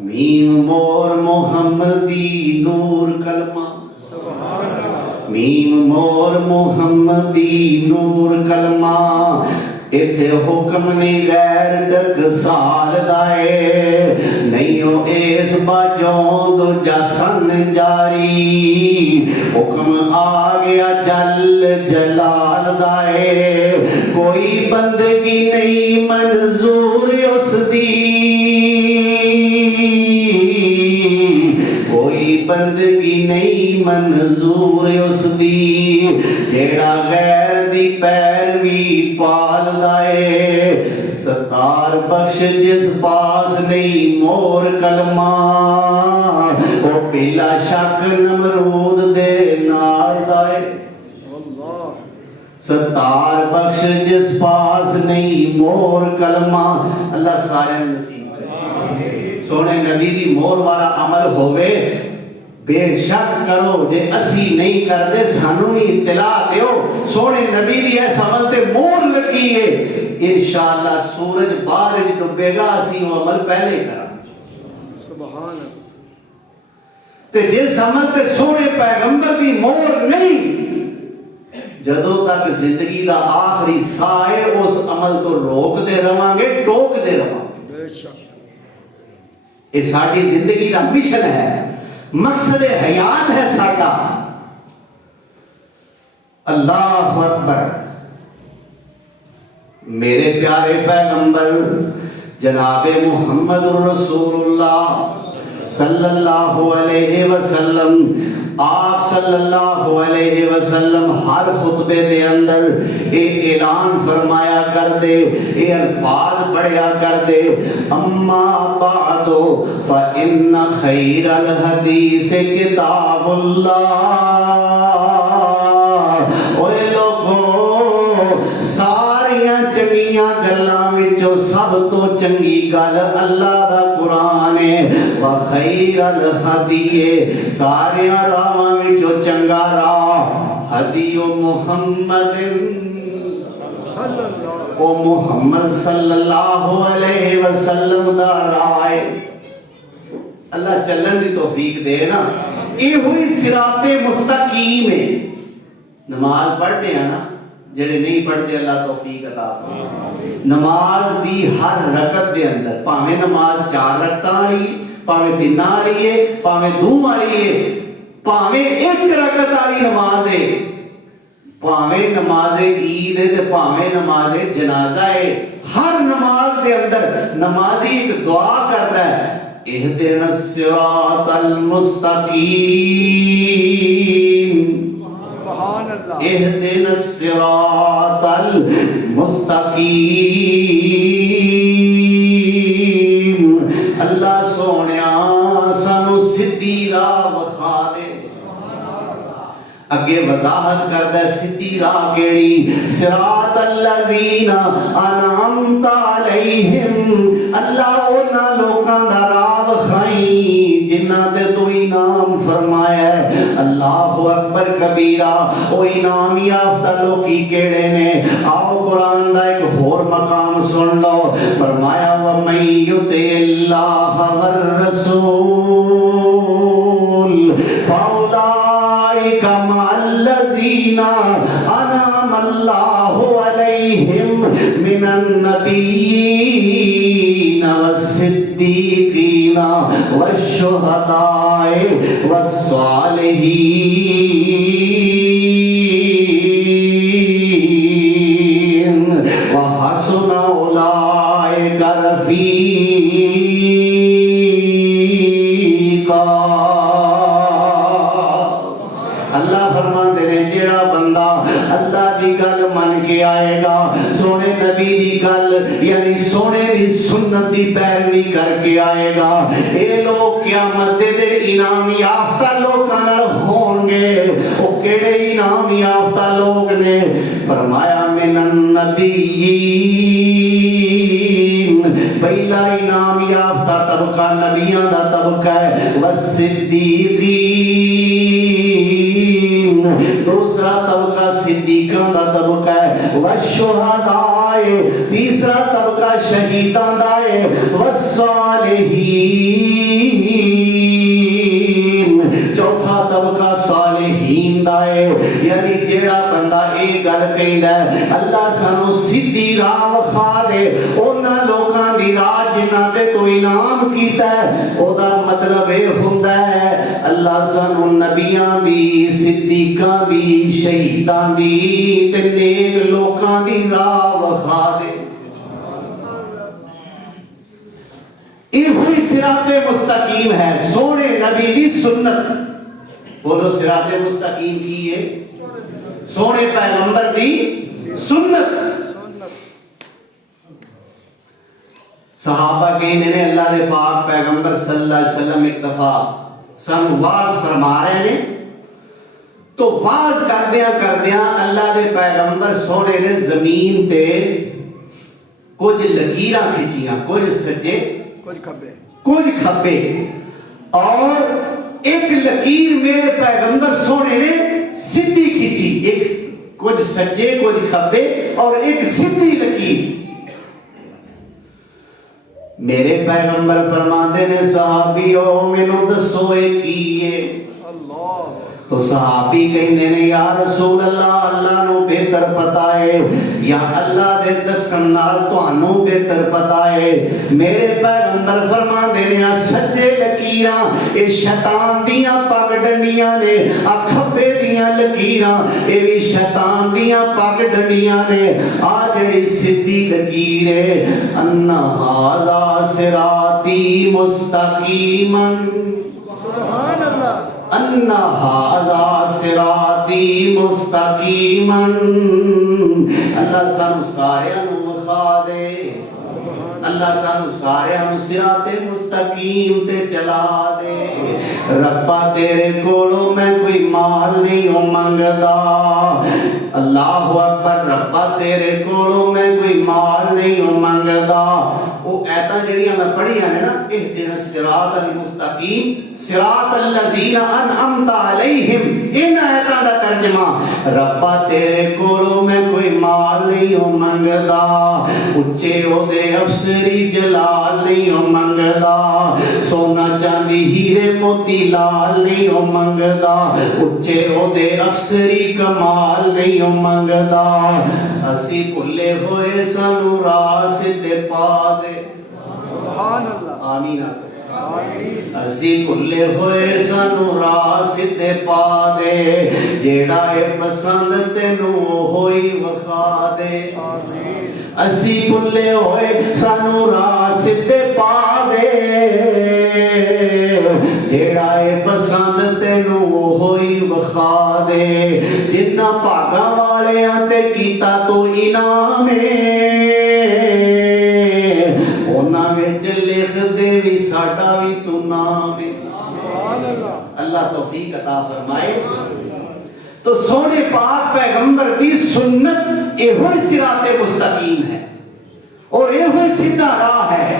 मीम मोर मोहम्मदी नूर कलमा मीम मोर मोहम्मदी नूर कलमा इथे हुक्म नहीं गैर डक साल दाए नहीं हो इस बाजों दूजा सन जारी हुक्म आ गया जल जलाल दाए कोई बंदगी नहीं मंजूर उसदी कोई बंदगी नहीं मंजूर उसदी जेड़ा गैर दी पैरवी पाल लाए सतार बख्श जिस पास नहीं मोर कलमा वो पीला शक नमरूद दे नाल दाए सतार बख्श जिस पास नहीं मोर कलमा। अल्लाह सारे नसीब करे सोने नबी दी मोर वाला अमल होवे बेशक करो जे असी नहीं करते सानू भी इत्तला दियो सोने नबी दी इस अमल ते मोहर लगी है इंशाअल्लाह सूरज बाहर डूबेगा असी वो अमल पहले करांगे सुभान अल्लाह। ते जिस अमल ते सोने पैगंबर दी मोहर नहीं जदों तक जिंदगी दा आखिरी साह है उस अमल तो रोकते रवांगे टोकते रवांगे बेशक। ये साडी जिंदगी दा मिशन है मकसद हयात है साडा। अल्लाह अकबर। मेरे प्यारे पैगंबर जनाबे मुहम्मद रसूलुल्लाह सल्लल्लाहु अलैहि वसल्लम आप सल्लल्लाहु अलैहि वसल्लम हर खुतबे दे अंदर ये ऐलान फरमाया कर दे ये अल्फाज पढ़या कर दे अम्मा बादो फ इन्न खैरल हदीस किताबुल्लाह। ओए लोगो सारियां चंगियां गल्लां विचों सब तो चंगी गल अल्लाह दा कुरान है व खैरल हदीए सारियां रावां विचों चंगा राह हदीओ मुहम्मदिन सल्लल्लाहु ओ मुहम्मद सल्लल्लाहु अलैहि वसल्लम दा राह है। अल्लाह चलन दी तौफीक दे ना ये हुई सिराते मुस्तकीम है। नमाज पढ़ते हैं ना जेड़े नहीं पढ़ते अल्लाह तौफीक अता फरमाए नमाज दी हर रकत दे अंदर भावें नमाज 4 रकतां वाली है भावें 3 वाली है भावें 2 वाली है भावें 1 रकत वाली नमाज है भावें नमाज ईद है ते भावें नमाज जनाजा है हर नमाज दे अंदर नमाजी एक दुआ करता है इहदिनस सिरातल मुस्तकीम सुभान अल्लाह इहदिनस सिरातल मुस्तकीम। अल्लाह सोनिया सानू सीधी राह विखा दे। अगे वजाहत करदा सीधी राह केड़ी सिरात सिरातल्लज़ीना अनअमता अलैहिम अल्लाह उन्हां लोकां दा राह विखाई जिन्हां ते तू इनाम फरमाया है। अल्लाहु अकबर कबीरा। ओ इनाम याफ्ता लोकी केड़े ने? आओ कुरान दा एक होर मकाम सुन लो। फरमाया व मैं युतिल्लाह वर रसूल फौलाइका मअल्लज़ीना अनअमल्लाहु अलैहिम मिनन नबिय्यीन वस्सिद्दीकीना वश्शुहदाए वस्सालिहीन व हसुना उलाइका रफीका। अल्लाह फरमाते ने जेड़ा बंदा अल्लाह दी गल मन के आएगा, सोने नबी दी गल यानी सोने दी सुन्नत दी पैरवी करके आएगा, ये लोग क़यामत दे दिन इनाम याफ्ता लोकां नाल होणगे। ओ केड़े इनाम याफ्ता लोग ने? फरमाया मिनन नबिय्यीन पहला इनाम याफ्ता तबका नबियां दा तबका है। वस्सिद्दीकीन दूसरा तबका सिद्दीकां दा तबका है। वश्शुहदाए तीसरा तबका शहीदां दा है। वस्सालिहीन चौथा तबका सालिहीन दा है। यानी जेड़ा बंदा ये गल कहंदा है अल्लाह सानू सीधी राह विखा दे, उन्हां लोकां दी राह जिन्हां ते तू इनाम कीता है, ओदा मतलब ये हुंदा है अल्लाह सानू नबियां दी, सिद्दीकां दी, शहीदां दी ते नेक लोकां दी राह विखा दे। इही सिराते मुस्तकीम है, सोने नबी दी सुन्नत। बोलो सिराते मुस्तकीम की है? सोने पैगंबर दी सुन्नत। सहाबा कहने ने अल्लाह दे पाक पैगंबर सल्लल्लाहु अलैहि वसल्लम एक दफा सानू वाज फरमा रहे ने, तो वाज करदियां अल्लाह दे पैगंबर सोने ने जमीन ते कुछ लकीरां खिंचियां, कुछ सज्जे कुछ खब्बे, और एक लकीर मेरे पैगंबर सोने ने सीधी खींची, एक कुछ सज्जे कुछ खब्बे और एक सीधी लकीर। मेरे पैगंबर फरमाते ने सहाबीओ मैनू दसो ये की है? तो सहाबी कहते ने या रसूल अल्लाह अल्लाह नू बेहतर पता है या अल्लाह दे दसन नाल तुहानू बेहतर पता है। मेरे पैगंबर फरमाते ने आ सज्जे लकीरां ये शैतान दियां पग डंडियां ने, आ खब्बे दियां लकीरां ये भी शैतान दियां पग डंडियां ने। आ जेड़ी सीधी लकीर है अन्ना हाज़ा सिराती मुस्तकीमन सुभान अल्लाह अन्ना हाज़ा सिराती मुस्तकीमन। अल्लाह सानू सारियां नू विखा दे, अल्लाह सानू सारियां नू सिराते मुस्तकीम ते चला दे। रब्बा तेरे कोलों मैं कोई माल नहीं मंगदा, अल्लाहु अकबर। रब्बा तेरे कोलों मैं कोई माल नहीं मंगदा। वो ऐतां जेड़ियां मैं पढ़ियां ने ना, इहदिना सिरातल मुस्तकीम सिरातल लज़ीना अनअमता अलैहिम, इन ऐतां दा तर्जुमा रब्बा तेरे कोलों मैं कोई माल नहीं मंगदा, उच्चे ओदे अफसरी जलाल नहीं मंगदा, सोना चांदी हीरे मोती लाल नहीं मंगदा, उच्चे ओदे अफसरी कमाल नहीं मंगदा। असी भुले होए सानू राह सिद्धे पा दे, सुभान अल्लाह आमीन। असी भुले होए सानू राह सिद्धे पा दे, जेड़ा ए पसंद तेनू होई विखा दे। असी भुले होए सानू राह सिद्धे पा दे, जेड़ा ए पसंद तेनू होई विखा दे। जिन्ना भागा वाले ते कीता तो इनाम उन्हां विच लिख दे भी साडा भी तू नाम है। अल्लाह तौफीक अता फरमाए। तो तो सोने पाक पैगंबर की सुन्नत एहो सिराते मुस्तकीम है और एहो सीधा राह है।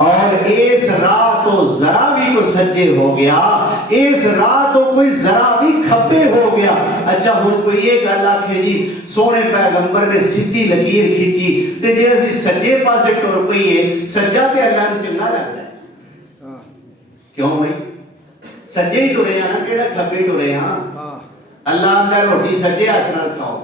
और इस राह तो जरा भी कोई सज्जे हो गया, इस राह तो कोई जरा भी खब्बे हो गया। अच्छा हुण कोई ये गल आखे जी सोने पैगंबर ने सीधी लकीर खींची ते जे असीं सज्जे पासे टुर पईए सज्जा ते अल्लाह नूं चंगा लगदा है। क्यों भाई सज्जे ही टुरे आ ना, केड़ा खब्बे टुरे आ। अल्लाह आंदा रोटी सज्जे हाथ नाल खाओ,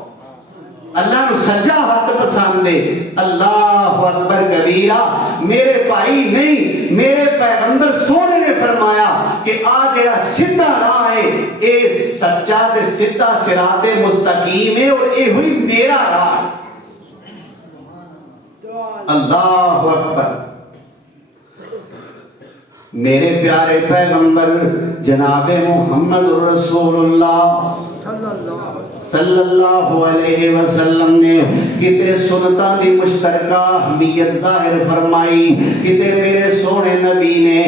अल्लाह नूं सज्जा हाथ पसंद है। अल्लाह अकबर कबीरा। मेरे भाई नहीं, मेरे पैगंबर सोने ने फरमाया कि आ जेड़ा सीधा राह है ए सच्चा ते सीधा सिराते मुस्तकीम है और एहो ही मेरा राह है। अल्लाह अकबर। मेरे प्यारे पैगंबर जनाबे मुहम्मद रसूलुल्लाह सल्लल्लाहु अलैहि वसल्लम ने किते सुन्नतां दी मुश्तरका अहमियत जाहिर फरमाई, किते मेरे सोने नबी ने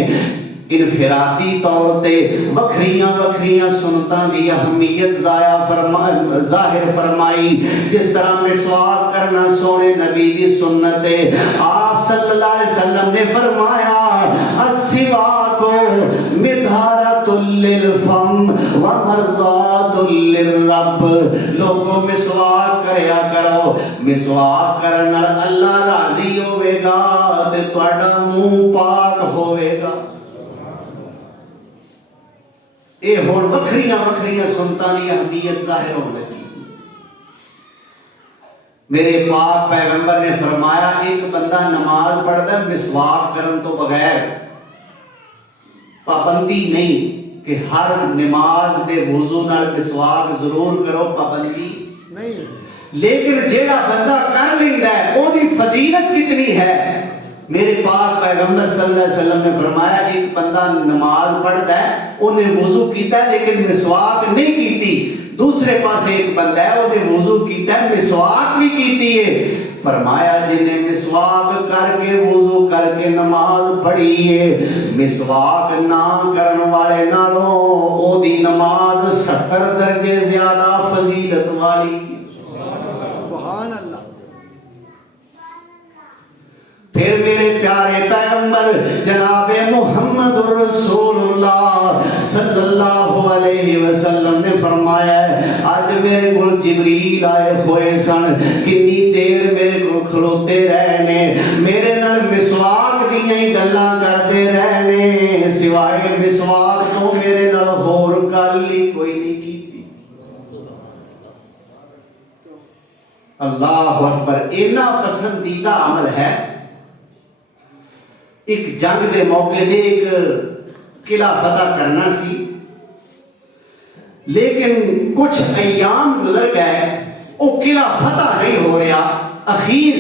इनफिरादी तौर ते वखरियां वखरियां सुन्नतां दी अहमियत जाहिर फरमाई। जिस तरह मिसवाक करना सोने नबी दी सुन्नत है। आप सल्लल्लाहु अलैहि वसल्लम ने फरमाया अस्सिवाको मिधारतुल लिल फम व मरज़ातुल लिर्रब। लोगों मिसवाक करया करो, मिसवाक करन नाल अल्लाह राजी होवेगा ते तुहाडा मुंह पाक होवेगा। ये हुण वखरियां वखरियां सुन्नतां दी अहमियत जाहिर होण लगी। मेरे पाक पैगंबर ने फरमाया एक बंदा नमाज पढ़दा मिसवाक करन तो बगैर, पाबंदी नहीं कि हर नमाज दे वुजू नाल मिसवाक जरूर करो, पाबंदी नहीं, लेकिन जेड़ा बंदा कर लेंदा है ओदी फजीलत कितनी है। मेरे पाक पैगंबर सल्लल्लाहु अलैहि वसल्लम ने फरमाया एक बंदा नमाज पढ़ता है, उन्हें वुजू कीता है लेकिन मिसवाक नहीं कीती। दूसरे पासे एक बंदा है उन्हें वुजू कीता है, मिसवाक भी कीती है। फरमाया जिन्हें मिसवाक करके वुजू करके नमाज पढ़ी है, मिसवाक ना करने वाले नालों ओदी नमाज 70 दर्जे ज्यादा फजीलत वाली। सुभान अल्लाह। फिर मेरे प्यारे पैगंबर जनाबे मुहम्मद रसूलुल्लाह सल्लल्लाहु अलैहि वसल्लम ने फरमाया आज मेरे को जिब्रील आए हुए सन, कितनी देर मेरे को खलोते रहने, मेरे नाल मिसवाक दियां ही गल्लां करते रहने, सिवाय मिसवाक तो मेरे नाल होर गल ही कोई नहीं कीती। अल्लाह अकबर। इना पसंदीदा अमल है। एक जंग दे मौके दे एक किला फतह करना सी, लेकिन कुछ अयाम गुजर गए, वो किला फतह नहीं हो रहा। अखीर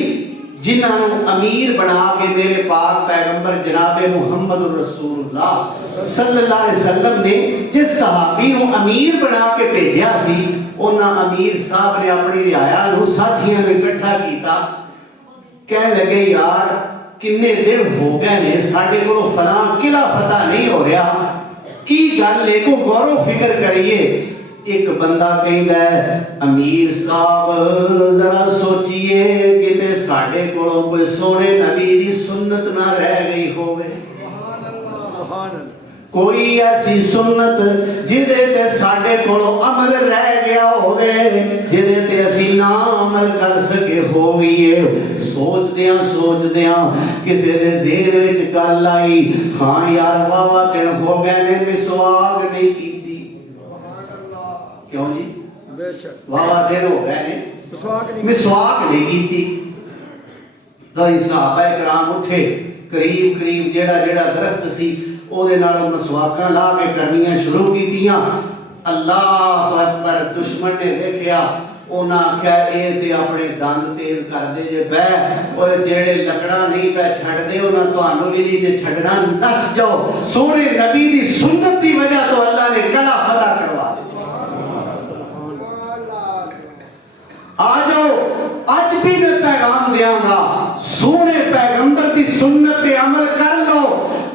जिन्होंने अमीर बना के मेरे पाक पैगंबर जनाबे मुहम्मद रसूलुल्लाह सल्लल्लाहु अलैहि वसल्लम ने जिस सहाबी को अमीर बना के भेजा सी, उन्होंने अमीर साहब ने अपनी रियाया नूं साथियों ने इकट्ठा किया। कह लगे यार किन्ने दिन हो गए ने साडे कोलों फलां किला फतह नहीं हो रहा, की गल है को गौर फिक्र करिए। एक बंदा कहता है अमीर साहब जरा सोचिए किते साडे कोलों कोई सोने नबी दी सुन्नत ना रह गई होवे। सुभान अल्लाह सुभान अल्लाह। कोई ऐसी सुन्नत जिदे ते साडे कोलों अमल रह गया होवे, जिदे ते असी ना अमल कर सके होईए। सोचदियां किसी दे ज़हन विच गल आई, हाँ यार वावा दिन हो गए ने मिसवाक नहीं कीती। क्यों जी बेशक वावा दिन हो गए ने मिसवाक नहीं कीती। तो सहाबा किराम उठे, करीब करीब जेड़ा जेड़ा दरख्त सी ओदे नाल मसवाकां ला के करनियां शुरू कीतियां। अल्लाह अकबर। दुश्मन ने देखिया, उन्हें आख्या ये ते अपने दंद तेज कर दे जे बह, और जेड़े लकड़ा नहीं पे छड्डदे उन्हें तुहानू भी नहीं ते छड्डना, नस जाओ। सोने नबी दी सुन्नत दी वजह तो अल्लाह ने किला फतह करवा आ जाओ। अज भी मैं पैगाम देंगा, सोने पैगंबर दी सुन्नत ते अमल कर लो,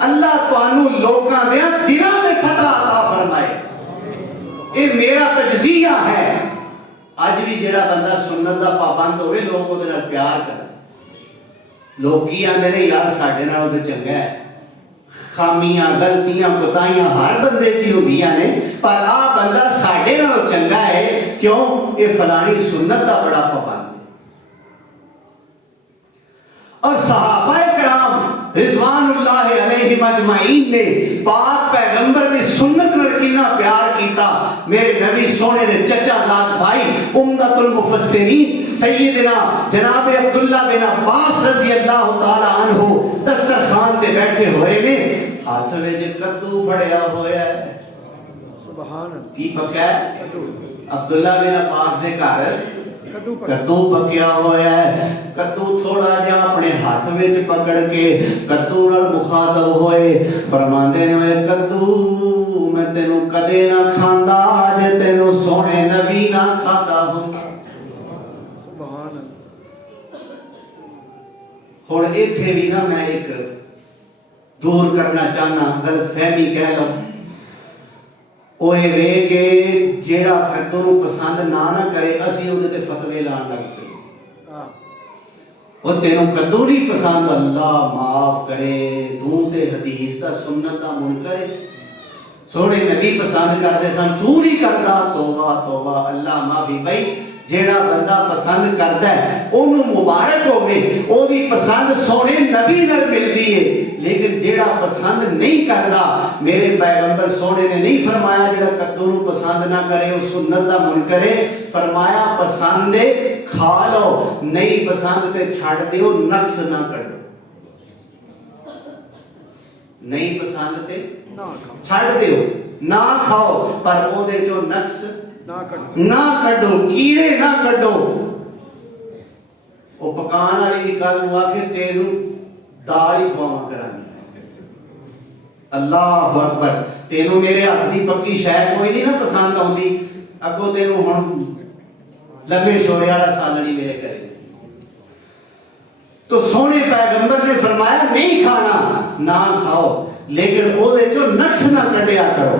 अल्लाह तुहानू लोकां दे दिलां दे फतह अता फरमाए। तगजिया है। अज भी जेड़ा बंदा सुन्नत दा पाबंद होवे लोग उहदे नाल प्यार करदे। लोग की आंदे ने यार साडे नाल तो चंगा है। खामियां गलतियां कोताहियां हर बंदे च होंदियां ने, पर आ बंदा साडे नाल चंगा है क्यों? ये फलानी सुन्नत दा बड़ा पाबंद है। और सहाबा इकराम रिजवानुल्लाह अलैहिम अजमाइन ने पाक पैगंबर दी सुन्नत नाल कितना प्यार कीता। मेरे नबी सोने दे चचा जात भाई उम्मतुल मुफस्सिरीन सैयदना जनाब अब्दुल्ला बिन अब्बास रज़ी अल्लाह तआला अन्हु दस्तरखान ते बैठे हुए ने, हाथ विच कद्दू फड़िया होया है। सुभान अल्लाह। की पक्का है? अब्दुल्ला बिन अब्बास दे घर कद्दू पकिया होया है। कद्दू थोड़ा जिहा अपने हाथ विच पकड़ के कद्दू नाल मुखातब होए, फरमांदे ने कद्दू मैं तेनू कदे ना खांदा जे तेनू सोने नबी ना खाता हुंदा। सुभान अल्लाह। हुण इत्थे भी ना मैं एक दूर करना चाहना गलतफहमी कह लो। ओए वे के जेड़ा कद्दू नू पसंद ना करे असी उहदे ते फतवे लाण लग पए। और तेनू कद्दू नहीं पसंद, अल्लाह माफ करे, तू ते हदीस दा सुन्नत दा मुनकर है। सोने नबी पसंद करदे सन, तू नहीं करदा। तौबा तौबा, अल्लाह माफी। भाई जेड़ा बंदा पसंद करदा है ओनू मुबारक होवे, ओदी पसंद सोने नबी नाल मिलदी है। लेकिन जेड़ा पसंद नहीं करदा, मेरे पैगंबर सोने ने नहीं फरमाया जेड़ा कद्दू नू पसंद ना करे वो सुन्नत दा मुनकर है। फरमाया पसंद है खा लो, नहीं पसंद ते छड़ दियो, नक्स ना करो। नहीं पसंद ते छड़ दियो, ना खाओ, पर ओदे चो नक्स ना कड्डो, कीड़े ना कड्डो। वो पकान वाली भी कल नु आके तेनू दाल ही खवावा करांगी। अल्लाह अकबर। तेनू मेरे हाथ दी पक्की शै कोई नहीं ना पसंद आउंदी, अगो तेनू हुण लम्बे छोरे वाला सालनी मेरे करे। तो सोने पैगंबर ने फरमाया नहीं खाना, ना खाओ, लेकिन ओदे चो नक्स ना कड्डिया करो।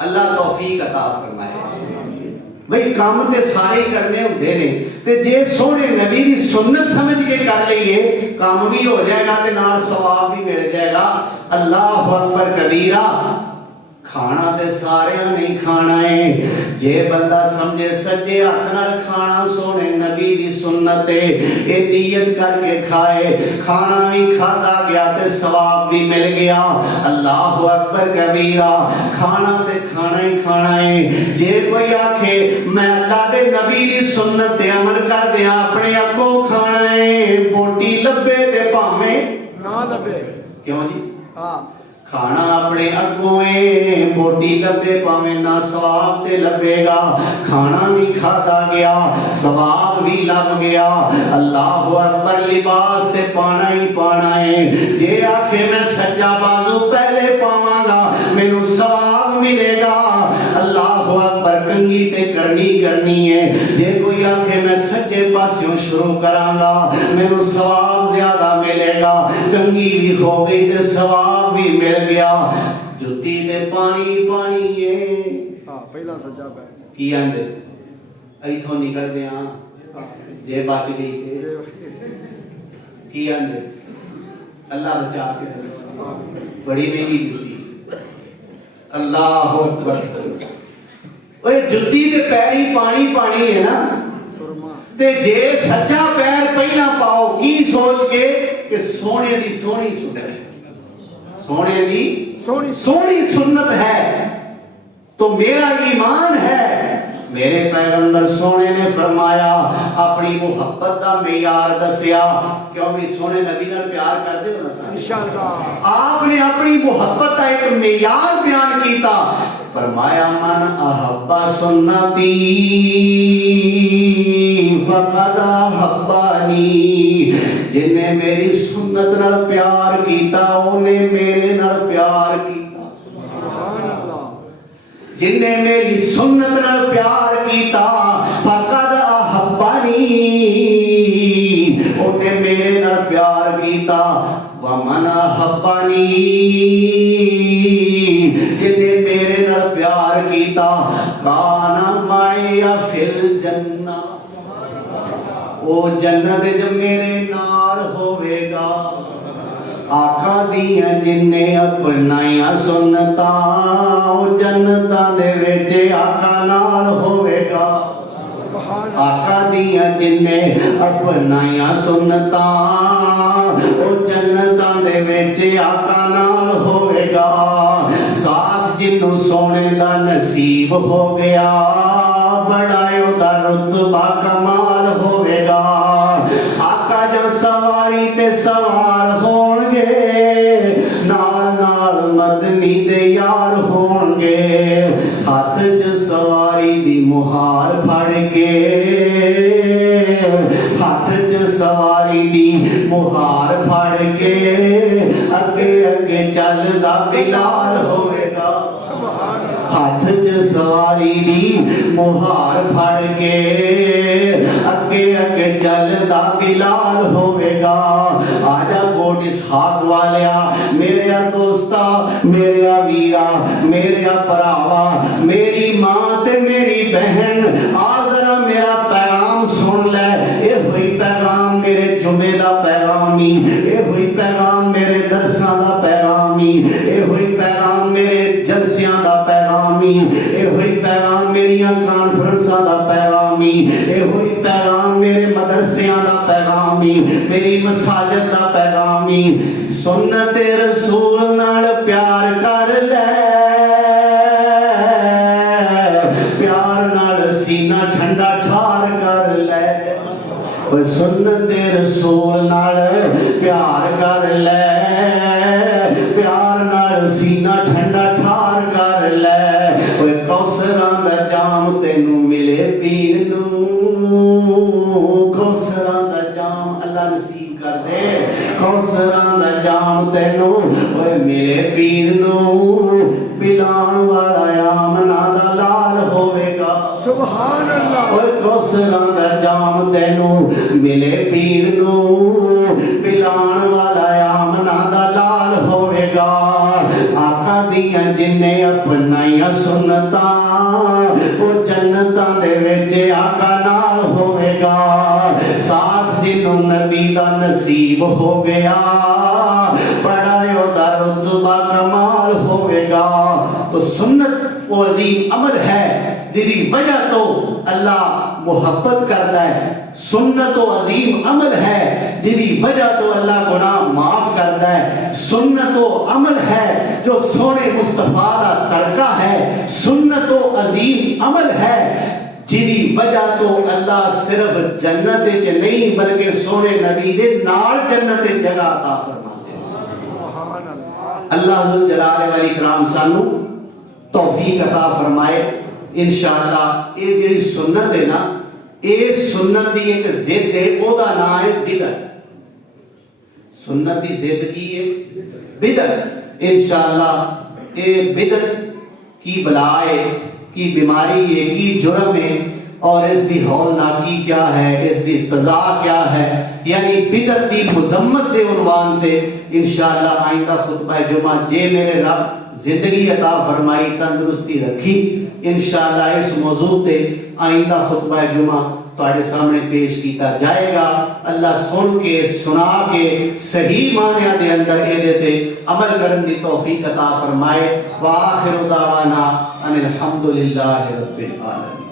अल्लाह तौफीक अता फरमाए। भाई काम ते सारे करने होंदे ने, ते जे सोने नबी दी सुन्नत समझ के कर लईए काम भी हो जाएगा ते नाल सवाब भी मिल जाएगा। अल्लाह अकबर कबीरा। खाना ते सारे नहीं खाना है। जे बंदा समझे सज्जे हाथ नाल खाना सोने नबी दी सुन्नत है, ये नियत करके खाए, खाना भी खाता गया ते सवाब भी मिल गया। अल्लाह अकबर कबीरा। खाना ते खाना ही खाना है। जे कोई आखे मैं अल्लाह दे नबी दी सुन्नत ते अमल कर दिया, अपने अगों खाना है, बोटी लब्बे ते भावें ना लब्बे। क्यों जी? हाँ, खाना अपने अगों है, बोटी लब्बे पावें ना सवाब ते लबेगा। खाना भी खाता गया, सवाब भी लग गया। अल्लाह अकबर। लिबास ते पाना ही पाना है। जे आखे मैं सज्जा बाजू पहले पावांगा मैनू सवाब मिलेगा। अल्लाह अकबर। कंगी ते करनी है। जे कोई आखे मैं सज्जे पास्यों शुरू करांगा मैनू सवाब ज्यादा मिलेगा, कंगी भी हो गई ते सवाब भी मिल गया। जुत्ती ते पानी है। हां, पहला सज्जा पैर की आंदे इथों निकलदे आ जे बच गई ते की आंदे अल्लाह बचा के। बड़ी महंगी जुत्ती। अल्लाह अकबर। ओए जुत्ती ते पैरी पानी है ना, ते जे सज्जा पैर पहला पाओ की सोच के कि सोने दी सोनी सुन्नत, सोने दी सोनी सुन्नत है तो मेरा ईमान है। मेरे पैगंबर सोने ने फरमाया अपनी मुहब्बत दा मेयार दसिया। क्यों भी सोने नबी नाल प्यार करदे हो ना इंशाअल्लाह। आपने अपनी मुहब्बत का एक मेयार बयान कीता। फरमाया मन अहब्बा सुन्नती फकद अहब्बानी। जिन्हें मेरी सुन्नत नाल प्यार कीता ओने मेरे नाल प्यार कीता। जिन्हें मेरी सुन्नत नाल प्यार कीता फकद अहब्बानी, ओने मेरे नाल प्यार कीता। व मन अहब्बानी, जिन्हें मेरे नाल प्यार कीता कीता काना माया फिल जन्ना ओ जन्नत च मेरे नाल होवेगा आका दियां जिन्ने अपनाइयां सुन्नतां ओ जन्नतां दे विच आका नाल होवेगा आका दियां जिन्ने अपनाइयां सुन्नतां ओ जन्नतां दे विच आका नाल होवेगा साथ जिन्नू सोने दा नसीब हो गया बड़ा ओदा रुतबा कमाल होवेगा आका जो सवारी ते सवार होणगे नाल नाल मदनी दे यार होणगे हाथ च सवारी दी मुहार फड़ के हाथ च सवारी दी मुहार फड़ के अगे अगे चलदा बिलाल होवेगा हाथ च सवारी दी मुहार फड़ के अगे अगे चलदा बिलाल होवेगा आजा कोट इसहाक वालिया मेरे दोस्ता मेरे वीरा मेरे भरावा मेरी मां ते मेरी बहन आ जरा मेरा पैगाम सुन ले ये हुई पैगाम मेरे जुमे दा पैगाम ही ये हुई पैगाम मेरे दरसां दा पैगाम ही ये हुई पैगाम मेरे जलसियां दा पैगाम ही ये हुई पैगाम मेरियां कॉन्फ्रेंसां दा पैगाम ही ये हुई पैगाम मेरे मदरसियां दा पैगाम ही मेरी मसाजिद दा पैगाम ही सुन्नत रसूल नाल प्यार कर ले प्यार नाल सीना ठंडा ठार कर ले ओए सुन्नत रसूल नाल प्यार कर ले प्यार नाल सीना ठंडा ठार कर ले ओए कौसरां दा जाम तैनू मिले पीण नू कौसरां दा जाम अल्लाह नसीब कर दे कौसरां दा जाम तैनू ओए मिले पीण नू पिलाण वाला आमना दा लाल होवेगा सुभान अल्लाह ओए कौसरां दा जाम तैनू मिले पीण नू पिलाण वाला आमना दा लाल होवेगा आका दियां जिन्ने अपनाइयां सुन्नतां ओ जन्नतां दे विच आका नाल होवेगा साथ जिन्नू नबी दा नसीब हो गया बड़ा ओदा रुतबा कमाल होवेगा तो सुन्नत वो अजीम अमल है जिसकी वजह तो अल्लाह मोहब्बत करता है सुन्नत तो अजीम अमल है जिसकी वजह तो अल्लाह गुनाह माफ करता है सुन्नत तो अमल है जो सोने मुस्तफा का तरका है सुन्नत तो अजीम अमल है जिसकी वजह तो अल्लाह सिर्फ जन्नत च नहीं बल्कि सोने नबी दे नाल जन्नत च जगह अता फरमाते हैं सुभान अल्लाह अल्लाह जुल जलाल वल इकराम सानू तौफीक अता फरमाए इंशाअल्लाह ये जेड़ी सुन्नत है ना ये सुन्नत की एक जिद है ओदा नाम है बिदअत सुन्नत की जिद की है बिदअत इंशाअल्लाह ये बिदअत की बलाए की बीमारी है की जुर्म है और इसकी हौलनाकी क्या है इसकी सजा क्या है यानी बिदअत की मुजम्मत के उन्वान ते इंशाअल्लाह आइंदा खुतबा जुमा जे मेरे रब जिंदगी अता फरमाई तंदुरुस्ती रखी इंशाअल्लाह इस मौजू ते आइंदा खुतबा जुमा तुहाडे सामने पेश किया जाएगा अल्लाह सुन के सुना के सही मानिया दे अंदर एदे ते अमल करन दी तौफीक अता फरमाए व आखिरु दावाना अनिल हम्दुलिल्लाहि रब्बिल आलमीन।